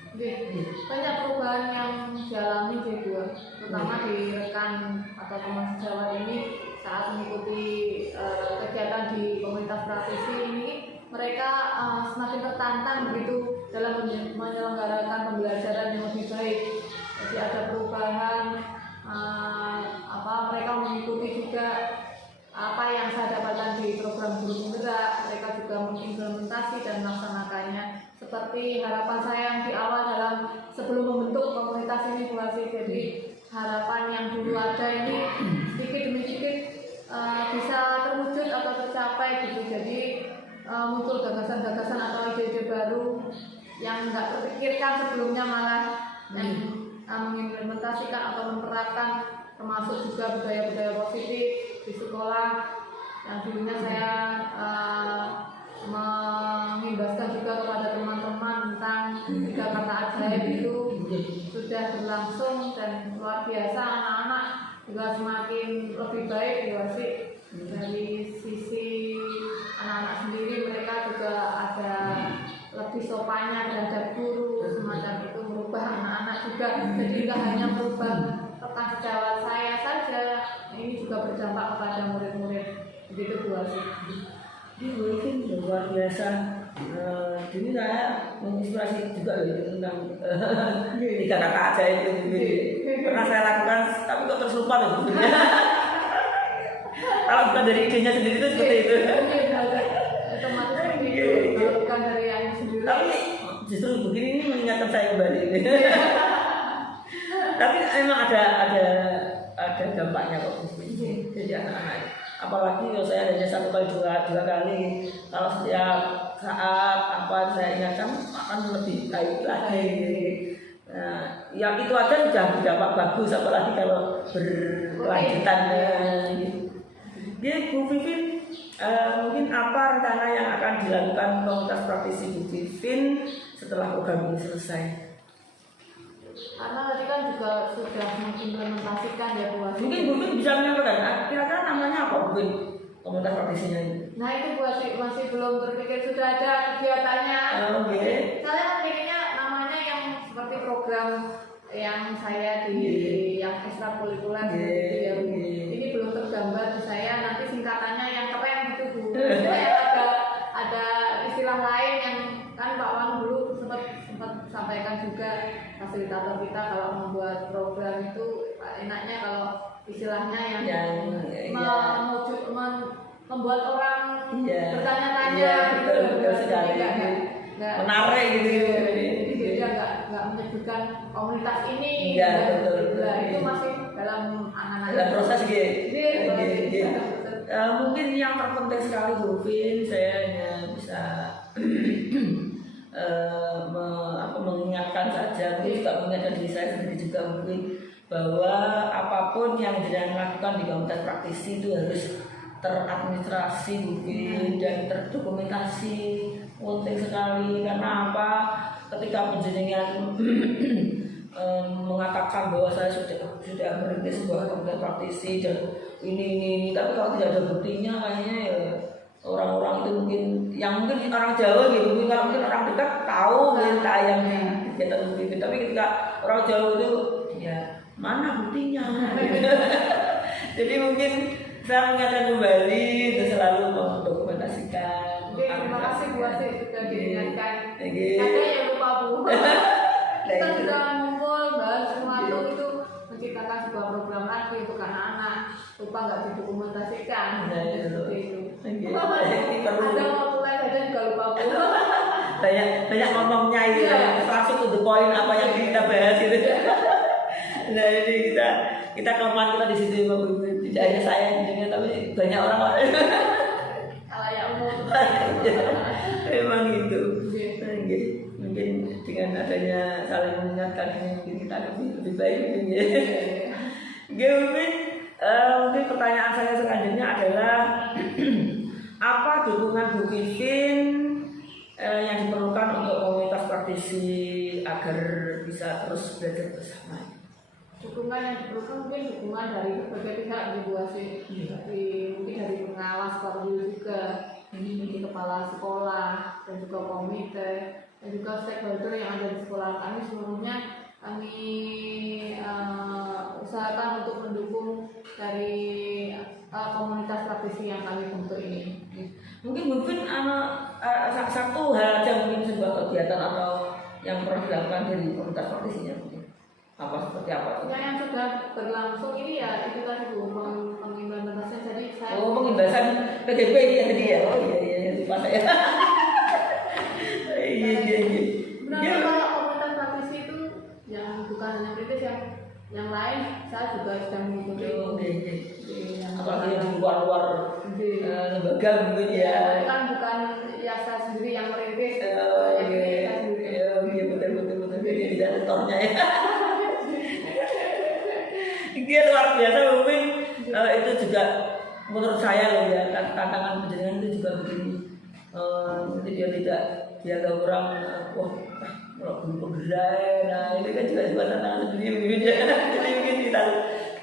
Banyak perubahan yang dialami di terutama di rekan atau teman sejawat ini saat mengikuti kegiatan di komunitas praktisi ini. Mereka semakin tertantang begitu dalam menyelenggarakan pembelajaran yang lebih baik. Jadi ada perubahan, mereka mengikuti juga apa yang saya dapatkan di program guru penggerak. Mereka juga mengimplementasi dan melaksanakannya seperti harapan saya yang di awal dalam sebelum membentuk komunitas ini Bu Wasit. Jadi harapan yang dulu ada ini sedikit demi sedikit bisa terwujud atau tercapai gitu. Jadi muncul gagasan-gagasan atau ide-ide baru yang nggak terpikirkan sebelumnya, malah mengimplementasikan atau menerapkan, termasuk juga budaya-budaya positif di sekolah yang dulunya saya mengimbaskan juga kepada teman-teman tentang 3 kata ajaib itu sudah berlangsung dan luar biasa. Anak-anak juga semakin lebih baik ya sih. Dari sisi anak-anak sendiri, mereka juga ada lebih sopannya terhadap guru, semacam itu, merubah anak-anak juga. Jadi tidak hanya merubah rekan sejawat saya saja, ini juga berdampak kepada murid-murid. Begitu Bu Wasit. Ini mungkin luar biasa. Ini saya menginspirasi juga loh tentang 3 kata ajaib itu. Pernah saya lakukan, tapi kok terus lupa loh. Kalau bukan dari idenya sendiri itu seperti itu. Otomatis begitu, bukan dari yang sendiri. Tapi justru begini ini mengingatkan saya kembali. Tapi memang ada dampaknya kok. Jadi anak-anak, apalagi kalau saya hanya 1 kali 2 kali, kalau setiap saat apa saya ingatkan akan lebih baik lagi. Nah, yang itu aja sudah berdampak bagus, apalagi kalau berkelanjutan. Ya Bu Vivin, mungkin apa rencana yang akan dilakukan komunitas praktisi Bu Vivin setelah program ini selesai? Karena tadi kan juga sudah mengimplementasikan ya Bu Wasit. Mungkin Bu Vivin bisa menyampaikan kira-kira namanya apa Bu Vivin komunitas praktisinya ini? Nah itu Bu Wasit masih belum terpikir, sudah ada kegiatannya. Oke. Saya kan pengennya namanya yang seperti program yang saya di yang ekstrakurikuler seperti itu ya Bu. Ini belum tergambar di saya, nanti singkatannya yang keren gitu Bu. Saya ada istilah lain yang kan Pak Wang dulu sempat sampaikan juga, fasilitator kita kalau membuat program itu enaknya kalau istilahnya yang membuat orang bertanya-tanya betul sekali. Nggak Menarik gitu. Jadi dia nggak menyebutkan komunitas ini. Betul. Itu masih dalam angan-angan. Dalam proses gitu. Iya. Mungkin yang terpenting sekali Bu Vin, saya hanya bisa mengingatkan saja, mungkin juga mengingatkan diri saya sendiri juga mungkin bahwa apapun yang dilakukan di komunitas praktisi itu harus teradministrasi mungkin dan terdokumentasi. Penting sekali karena apa? Ketika penjenengan mengatakan bahwa saya sudah merintis sebuah komunitas praktisi dan ini, tapi kalau tidak ada buktinya kayaknya ya orang-orang itu mungkin orang Jawa gitu, mungkin orang dekat tahu berita yang di kegiatan mungkin, tapi ketika orang Jawa itu ya mana buktinya? Jadi mungkin saya mengingatkan kembali untuk selalu mendokumentasikan. Terima kasih Bu Wasit sudah diingatkan. Ada yang lupa Bu. Kita sudah ngumpul bahas sesuatu itu menciptakan sebuah program lagi untuk anak-anak, lupa nggak didokumentasikan. Seperti itu. Ada mau mulai saja juga lupa Bu. banyak ngomongnya itu, langsung to the point apa yang kita bahas itu. Nah ini kita kelemahan kita di situ tidak hanya saya yang tapi banyak orang lain. Kalau yang umum. Memang gitu. Mungkin dengan adanya saling mengingatkan ini mungkin kita lebih baik mungkin ya. Mungkin pertanyaan saya selanjutnya adalah apa dukungan Bu Vivin yang diperlukan untuk komunitas praktisi agar bisa terus belajar bersama? Dukungan yang diperlukan mungkin dukungan dari berbagai pihak di Bu Wasit, mungkin dari pengawas Korwil juga, mungkin kepala sekolah dan juga komite dan juga stakeholder yang ada di sekolah kami seluruhnya kami usahakan untuk mendukung dari komunitas praktisi yang kami bentuk ini. Mungkin satu hal aja mungkin sebuah kegiatan atau yang pernah dilakukan dari komunitas praktisinya mungkin apa seperti apa tuh? Yang sudah berlangsung ini ya itu tadi Bu, pengimplementasian. Jadi saya pengimbasan PDP ini ya tadi ya. Oh iya lupa saya. Iya. Benar, kalau komunitas praktisi itu yang bukan hanya kritis, yang lain saya juga sedang mengikuti. Apalagi yang di luar lembaga mungkin ya. Kan bukan ya saya sendiri yang merintis. Iya betul ini tidak setornya ya. Dia luar biasa mungkin itu juga menurut saya loh ya tantangan penjenengan itu juga begini. Nanti dia nggak kurang kalau belum penggerak, nah itu kan juga tantangan sendiri mungkin ya. Jadi mungkin kita,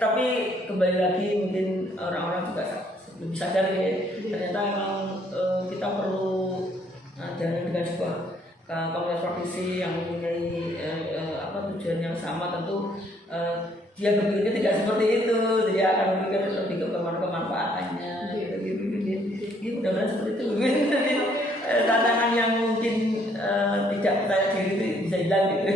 tapi kembali lagi mungkin orang-orang juga lebih sadar ya ternyata memang kita perlu dengan sebuah komunitas praktisi yang mempunyai tujuan yang sama. Tentu dia berpikirnya tidak seperti itu, dia akan berpikir lebih ke kemanfaatannya. Gitu. Mudah-mudahan seperti itu. Tantangan yang mungkin tidak percaya diri itu bisa hilang gitu.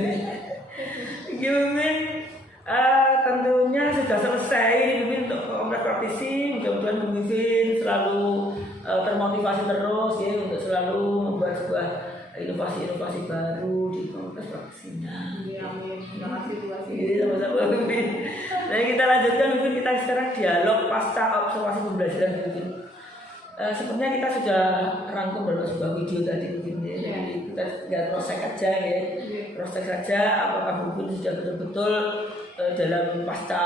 Tentunya sudah selesai mungkin untuk komunitas praktisi. Mudah-mudahan Bu Vivin selalu termotivasi terus ya untuk selalu membuat sebuah inovasi baru di komunitas praktisinya. Amin. Terima kasih Bu Wasit. Sama-sama Bu Vivin. Nah kita lanjutkan mungkin kita sekarang dialog pasca observasi pembelajaran mungkin. Sebenarnya kita sudah rangkum dalam sebuah video tadi mungkin ya. Jadi kita tinggal cross check aja ya. Cross check saja apakah mungkin sudah betul-betul dalam pasca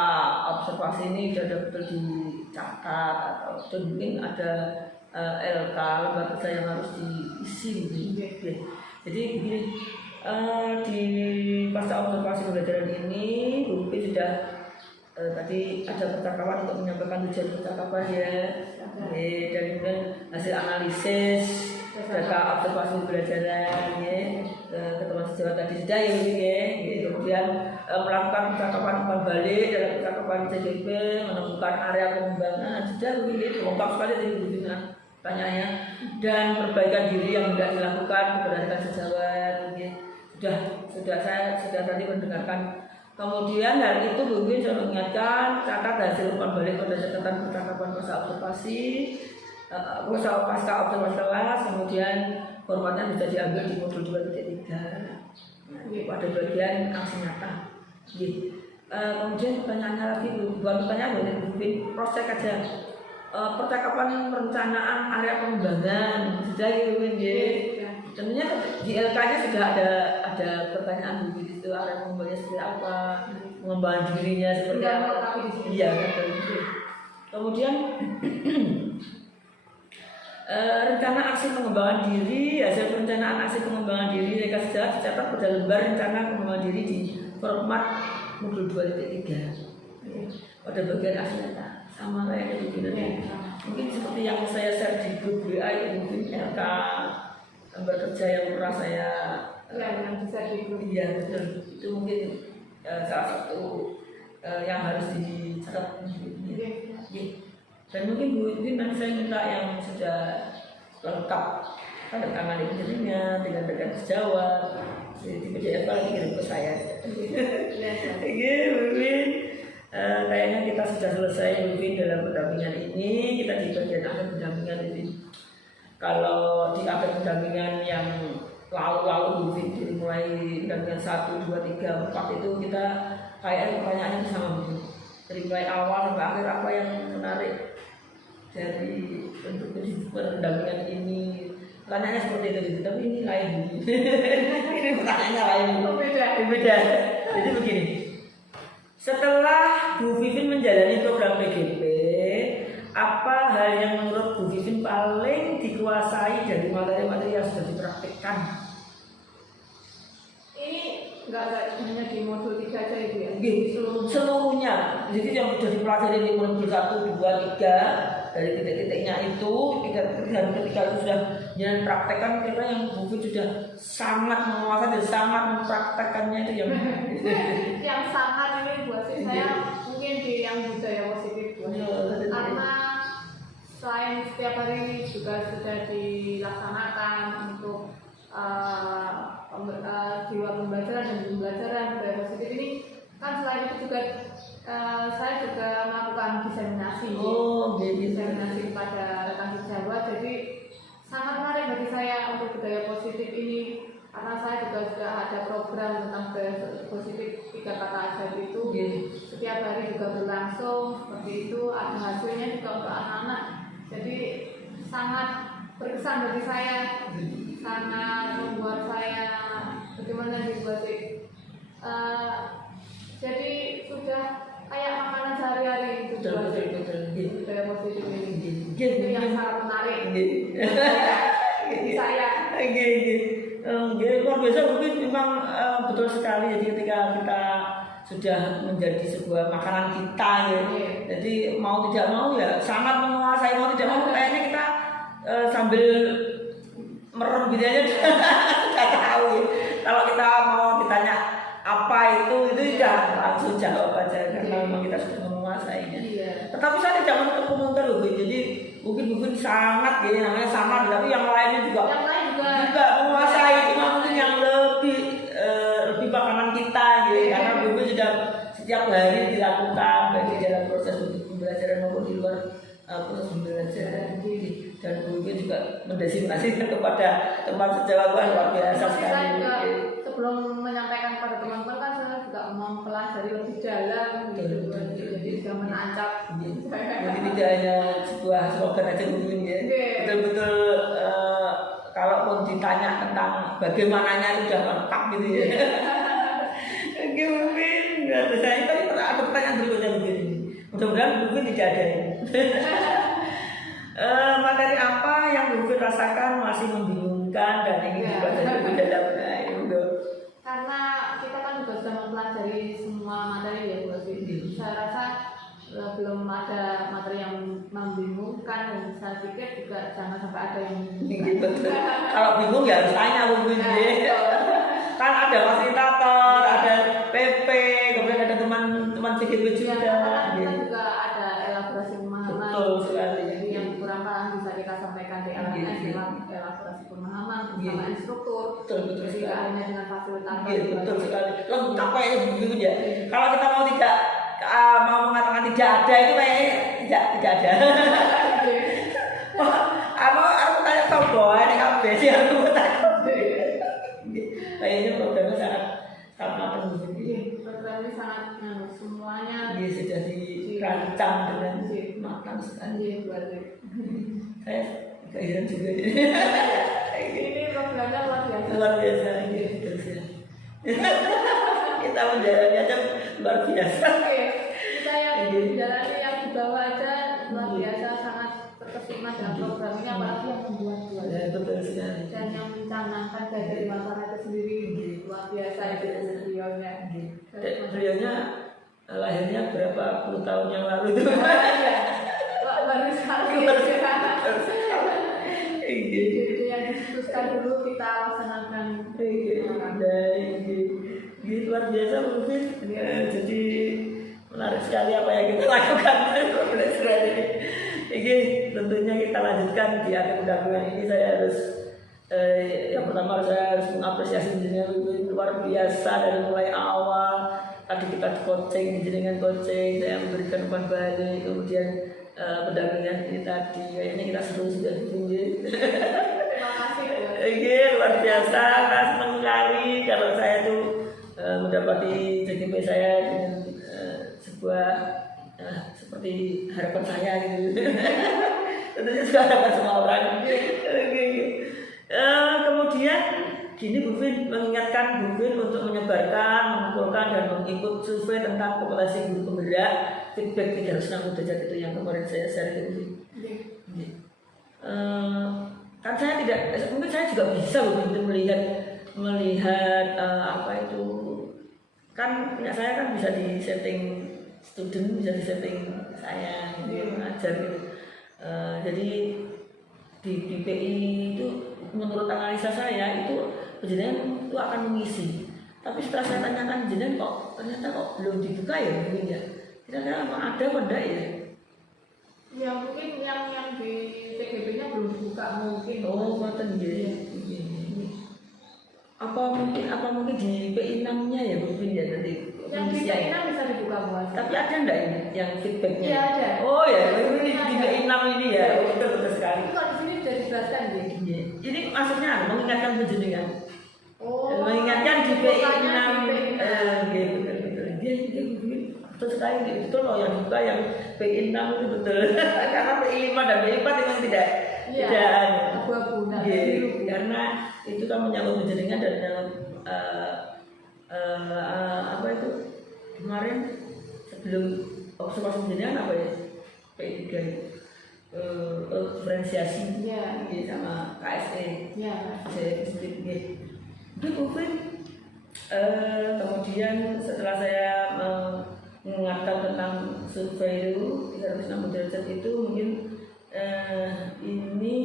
observasi ini sudah betul dicatat atau mungkin ada LK lembar kerja yang harus diisi gitu. Jadi begini, di pasca observasi pembelajaran ini Bu Pipin sudah tadi ada percakapan untuk menyampaikan tujuan percakapan ya, dan kemudian hasil analisis data observasi pembelajaran ya, ke teman sejawat tadi sudah ya Bu ya. Kemudian melakukan percakapan umpan balik dalam percakapan CGP, menemukan area pengembangan sudah Bu ya, lengkap sekali tadi Bu Pipin tanyanya, dan perbaikan diri yang tidak dilakukan berdasarkan sejawat ya. Sudah saya sudah tadi mendengarkan. Kemudian dari itu Bu Pipin sudah mengingatkan catat hasil umpan balik berdasarkan percakapan pasca observasi, pasca observasi kelas, kemudian formatnya bisa diambil di modul 2.3. Pada bagian aksi nyata. Kemudian pertanyaannya lagi, bukan pertanyaan dari Bu Pipin, proses aja. Percakapan perencanaan area pengembangan sudah Bu Pipin. Tentunya di LK-nya sudah ada pertanyaan begitu, itu area pengembangannya seperti apa, pengembangan dirinya seperti apa. Iya betul. Kemudian rencana aksi pengembangan diri, hasil perencanaan aksi pengembangan diri mereka sejarah dicatat pada lembar rencana pengembangan diri di format modul 2.3 pada bagian aksi nyata sama kayak begini. Mungkin seperti yang saya share di grup WA itu mungkin LK lembar kerja yang pernah saya yang bisa di grup. Iya betul, itu mungkin salah satu yang harus dicatat. Dan mungkin Bu Pipin nanti saya minta yang sudah lengkap tanda tangan intinya dengan rekan sejawat di PDF lagi kirim ke saya. Oke Bu Pipin, kayaknya kita sudah selesai Bu Pipin dalam pendampingan ini. Kita di bagian akhir pendampingan ini. Kalau di akhir pendampingan yang lalu-lalu Bu Pipin mulai pendampingan 1, 2, 3, 4 itu kita kayak pertanyaannya sama Bu Pipin. Dari mulai awal sampai akhir apa yang menarik dari untuk pendampingan ini. Pertanyaannya seperti itu, tapi ini lain. Ini pertanyaannya lain. Beda. Jadi begini. Setelah Bu Pipin menjalani program PGP, apa hal yang menurut Bu Pipin paling dikuasai dari materi-materi yang sudah dipraktikkan? Ini enggak hanya di modul 3 aja Ibu ya? Seluruhnya. Jadi yang sudah dipelajari di modul 1, 2, 3 dari titik-titiknya itu, ketika itu sudah jalan praktekkan, kira yang Bu Pipin sudah sangat menguasai dan sangat mempraktekkannya itu yang yang sangat ini buat saya mungkin di yang budaya positif karena selain setiap hari juga sudah dilaksanakan untuk jiwa pembelajaran dan pembelajaran budaya positif ini kan selain itu juga saya juga melakukan diseminasi diseminasi kepada rekan sejawat, jadi sangat menarik bagi saya untuk budaya positif ini karena saya juga sudah ada program tentang budaya positif 3 kata ajaib itu setiap hari juga berlangsung seperti itu, ada hasilnya juga untuk anak-anak, jadi sangat berkesan bagi saya, sangat membuat saya bagaimana dibuat jadi sudah kayak makanan sehari-hari itu budaya positif ini. Itu yang sangat menarik bagi saya. Luar biasa mungkin memang betul sekali. Jadi ketika kita sudah menjadi sebuah makanan kita ya, jadi mau tidak mau ya sangat menguasai, mau tidak mau kayaknya kita sambil merem gitu aja sudah tahu ya. Kalau kita mau ditanya apa itu udah langsung jawab aja karena memang kita sudah menguasainya. Tetapi saya tidak menutup komentar loh, jadi mungkin sangat ya namanya sama, tapi yang lainnya juga menguasai, cuma mungkin yang lebih makanan kita gitu, karena mungkin sudah setiap hari dilakukan baik dalam proses pembelajaran maupun di luar proses pembelajaran. Dan mungkin juga mendesimasikan kepada teman sejawat luar biasa sekali. Sebelum menyampaikan kepada teman-teman kan saya juga mempelajari lebih dalam gitu, jadi sudah menancap. Jadi tidak hanya sebuah slogan aja mungkin ya, betul-betul kalaupun ditanya tentang bagaimananya itu sudah lengkap gitu ya. Oke mungkin, saya tadi ada pertanyaan berikutnya begini. Mudah-mudahan mungkin tidak ada ya. Materi apa yang Bu Vin rasakan masih membingungkan dan ingin Ya. dipelajari lebih dalam? Nah, itu. Karena kita kan juga sudah mempelajari semua materi ya Bu Afi. Saya rasa belum ada materi yang membingungkan dan saya pikir juga jangan sampai ada yang membingungkan. Betul. Kalau bingung ya harus tanya Bu Vin. Nah, Ya. Kan ada fasilitator, ada PP, kemudian ada teman-teman CGP Ya, juga. karena kita Gitu. juga ada elaborasi pemahaman. Betul sekali. Jadi yang kurang paham bisa kita sampaikan di LMS Gitu. dalam elaborasi pemahaman bersama Gitu. instruktur. Betul Jadi sekali. hanya dengan fasilitator. Iya, betul sekali. Lengkap kayaknya begitu ya. Kalau kita mau tidak mau mengatakan tidak ada itu kayaknya tidak ada. Wah, aku tanya tahu bahwa ini kabeh sih aku tanya. Kayaknya programnya sangat matang begini. Iya, program ini sangat semuanya Dia sudah dirancang dengan matang sekali. buat Saya kehilangan juga. ini programnya luar biasa. Luar biasa ini terus ya. Kita menjalani aja luar biasa. Oke, kita yang menjalani yang di bawah aja luar biasa sangat terkesima dengan program ini apalagi yang membuat Ya, betul sekali. dan yang mencanangkan dari masalah itu sendiri luar biasa itu beliaunya. Beliaunya lahirnya berapa puluh tahun yang lalu itu. Wah, baru sekali. Jadi yang diputuskan dulu kita laksanakan. Luar biasa mungkin. Jadi menarik sekali apa yang kita lakukan. Ini tentunya kita lanjutkan di akhir pendampingan ini. Saya harus yang pertama saya harus mengapresiasi jenengan luar biasa dari mulai awal. Tadi kita coaching, jenengan coaching, saya memberikan umpan balik, kemudian pendampingan ini tadi kayaknya kita seru sudah tinggi. Terima kasih. Ini luar biasa, senang sekali kalau saya tuh mendapati JKP saya dengan sebuah seperti harapan saya gitu. Tentunya juga harapan semua orang. Kemudian gini Bu Vin mengingatkan Bu Vin untuk menyebarkan, mengumpulkan dan mengikut survei tentang kompetensi guru penggerak feedback 360 derajat itu yang kemarin saya share ke Bu Vin. Kan saya tidak, mungkin saya juga bisa Bu Vin melihat apa itu kan punya saya kan bisa di setting student, bisa di setting saya gitu, mengajar gitu. Jadi di PI itu menurut analisa saya itu jenengan itu akan mengisi. Tapi setelah saya tanyakan jenengan kok ternyata kok belum dibuka ya mungkin ya. Kira-kira ada apa enggak ya? Ya mungkin yang di TGP-nya belum dibuka mungkin. Oh, ngoten nggih. Apa mungkin di PI 6-nya ya mungkin ya nanti. Yang di PI 6 bisa dibuka Bu. Tapi ada enggak ini yang feedbacknya? Iya ada. Oh ya, ini di PI 6 ini ya. Betul sekali. Tapi kalau di sini sudah dijelaskan ya. Ini maksudnya mengingatkan penjenengan. Oh. Mengingatkan di PI 6 gitu. betul. Dia betul sekali betul loh yang buka yang PI 6 itu betul. Karena PI 5 dan PI 4 memang tidak abu-abu karena itu kan menyangkut penjenengan dan dalam apa itu kemarin sebelum observasi penjenengan apa ya PI 3 diferensiasi sama KSE saya sedikit mungkin kemudian setelah saya mengingatkan tentang survei itu 360 derajat itu mungkin ini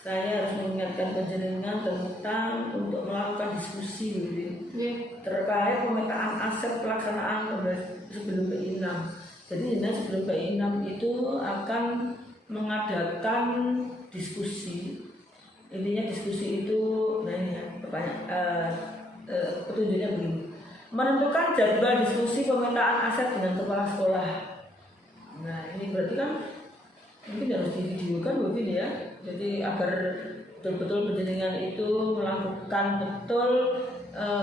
saya harus mengingatkan penjenengan tentang untuk melakukan diskusi terkait pemetaan aset pelaksanaan sebelum PI 6. Jadi sebelum PI 6 itu akan mengadakan diskusi. Intinya diskusi itu, nah ini ya, petunjuknya begini. Menentukan jadwal diskusi pemetaan aset dengan kepala sekolah. Nah ini berarti kan mungkin harus divideokan mungkin ya. Jadi agar betul-betul penjenengan itu melakukan betul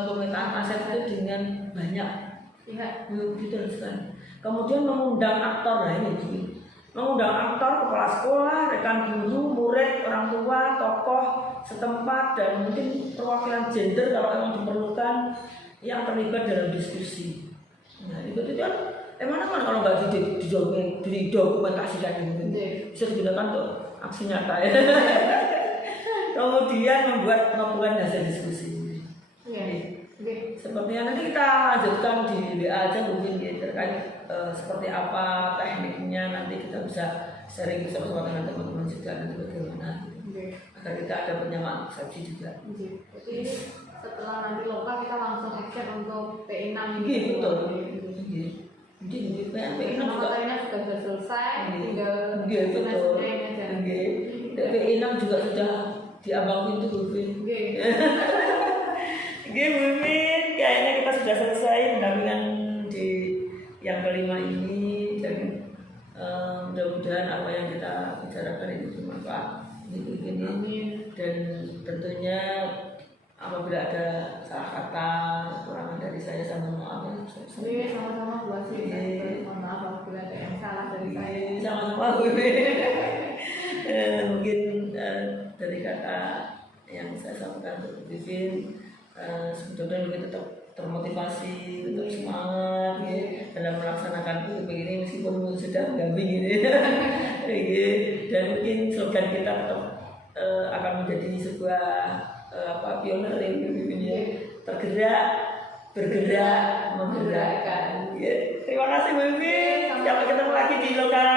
pemetaan aset itu dengan banyak pihak gitu kan. Kemudian mengundang aktor, nah ini mengundang aktor, kepala sekolah, rekan guru, murid, orang tua, tokoh setempat dan mungkin perwakilan gender kalau memang diperlukan yang terlibat dalam diskusi. Nah itu kan Mana kalau nggak didokumentasikan gitu bisa digunakan untuk aksi nyata ya. Kemudian mengumpulkan hasil diskusi. Sepertinya nanti kita lanjutkan di WA aja mungkin ya, terkait seperti apa tekniknya, nanti kita bisa sharing bersama dengan teman-teman juga nanti bagaimana agar kita ada penyamaan persepsi juga. Jadi setelah nanti lokal kita langsung action untuk P6 ini. Iya betul. Jadi P6 juga materinya sudah selesai, tinggal betul. P6 juga sudah diambang pintu Bu. Oke, Bu Mimin, kayaknya kita sudah selesai pendampingan di yang kelima ini, dan mudah-mudahan apa yang kita bicarakan itu bermanfaat ini. Dan tentunya apabila ada salah kata kekurangan dari saya, sama maaf. Sama-sama Bu Asih. Mohon maaf apabila ada yang salah dari saya. Sama-sama Bu Mimin. Mungkin dari kata yang saya sampaikan untuk Bu Mimin, sebetulnya kita tetap termotivasi, tetap semangat ya, dalam melaksanakan PPP ini meskipun sudah mendamping ini. Dan mungkin slogan kita tetap akan menjadi sebuah pioner yang PPP ini ya. Tergerak, bergerak, menggerakkan. Ya. Terima kasih Bu Mimin. Sampai ketemu lagi di lokal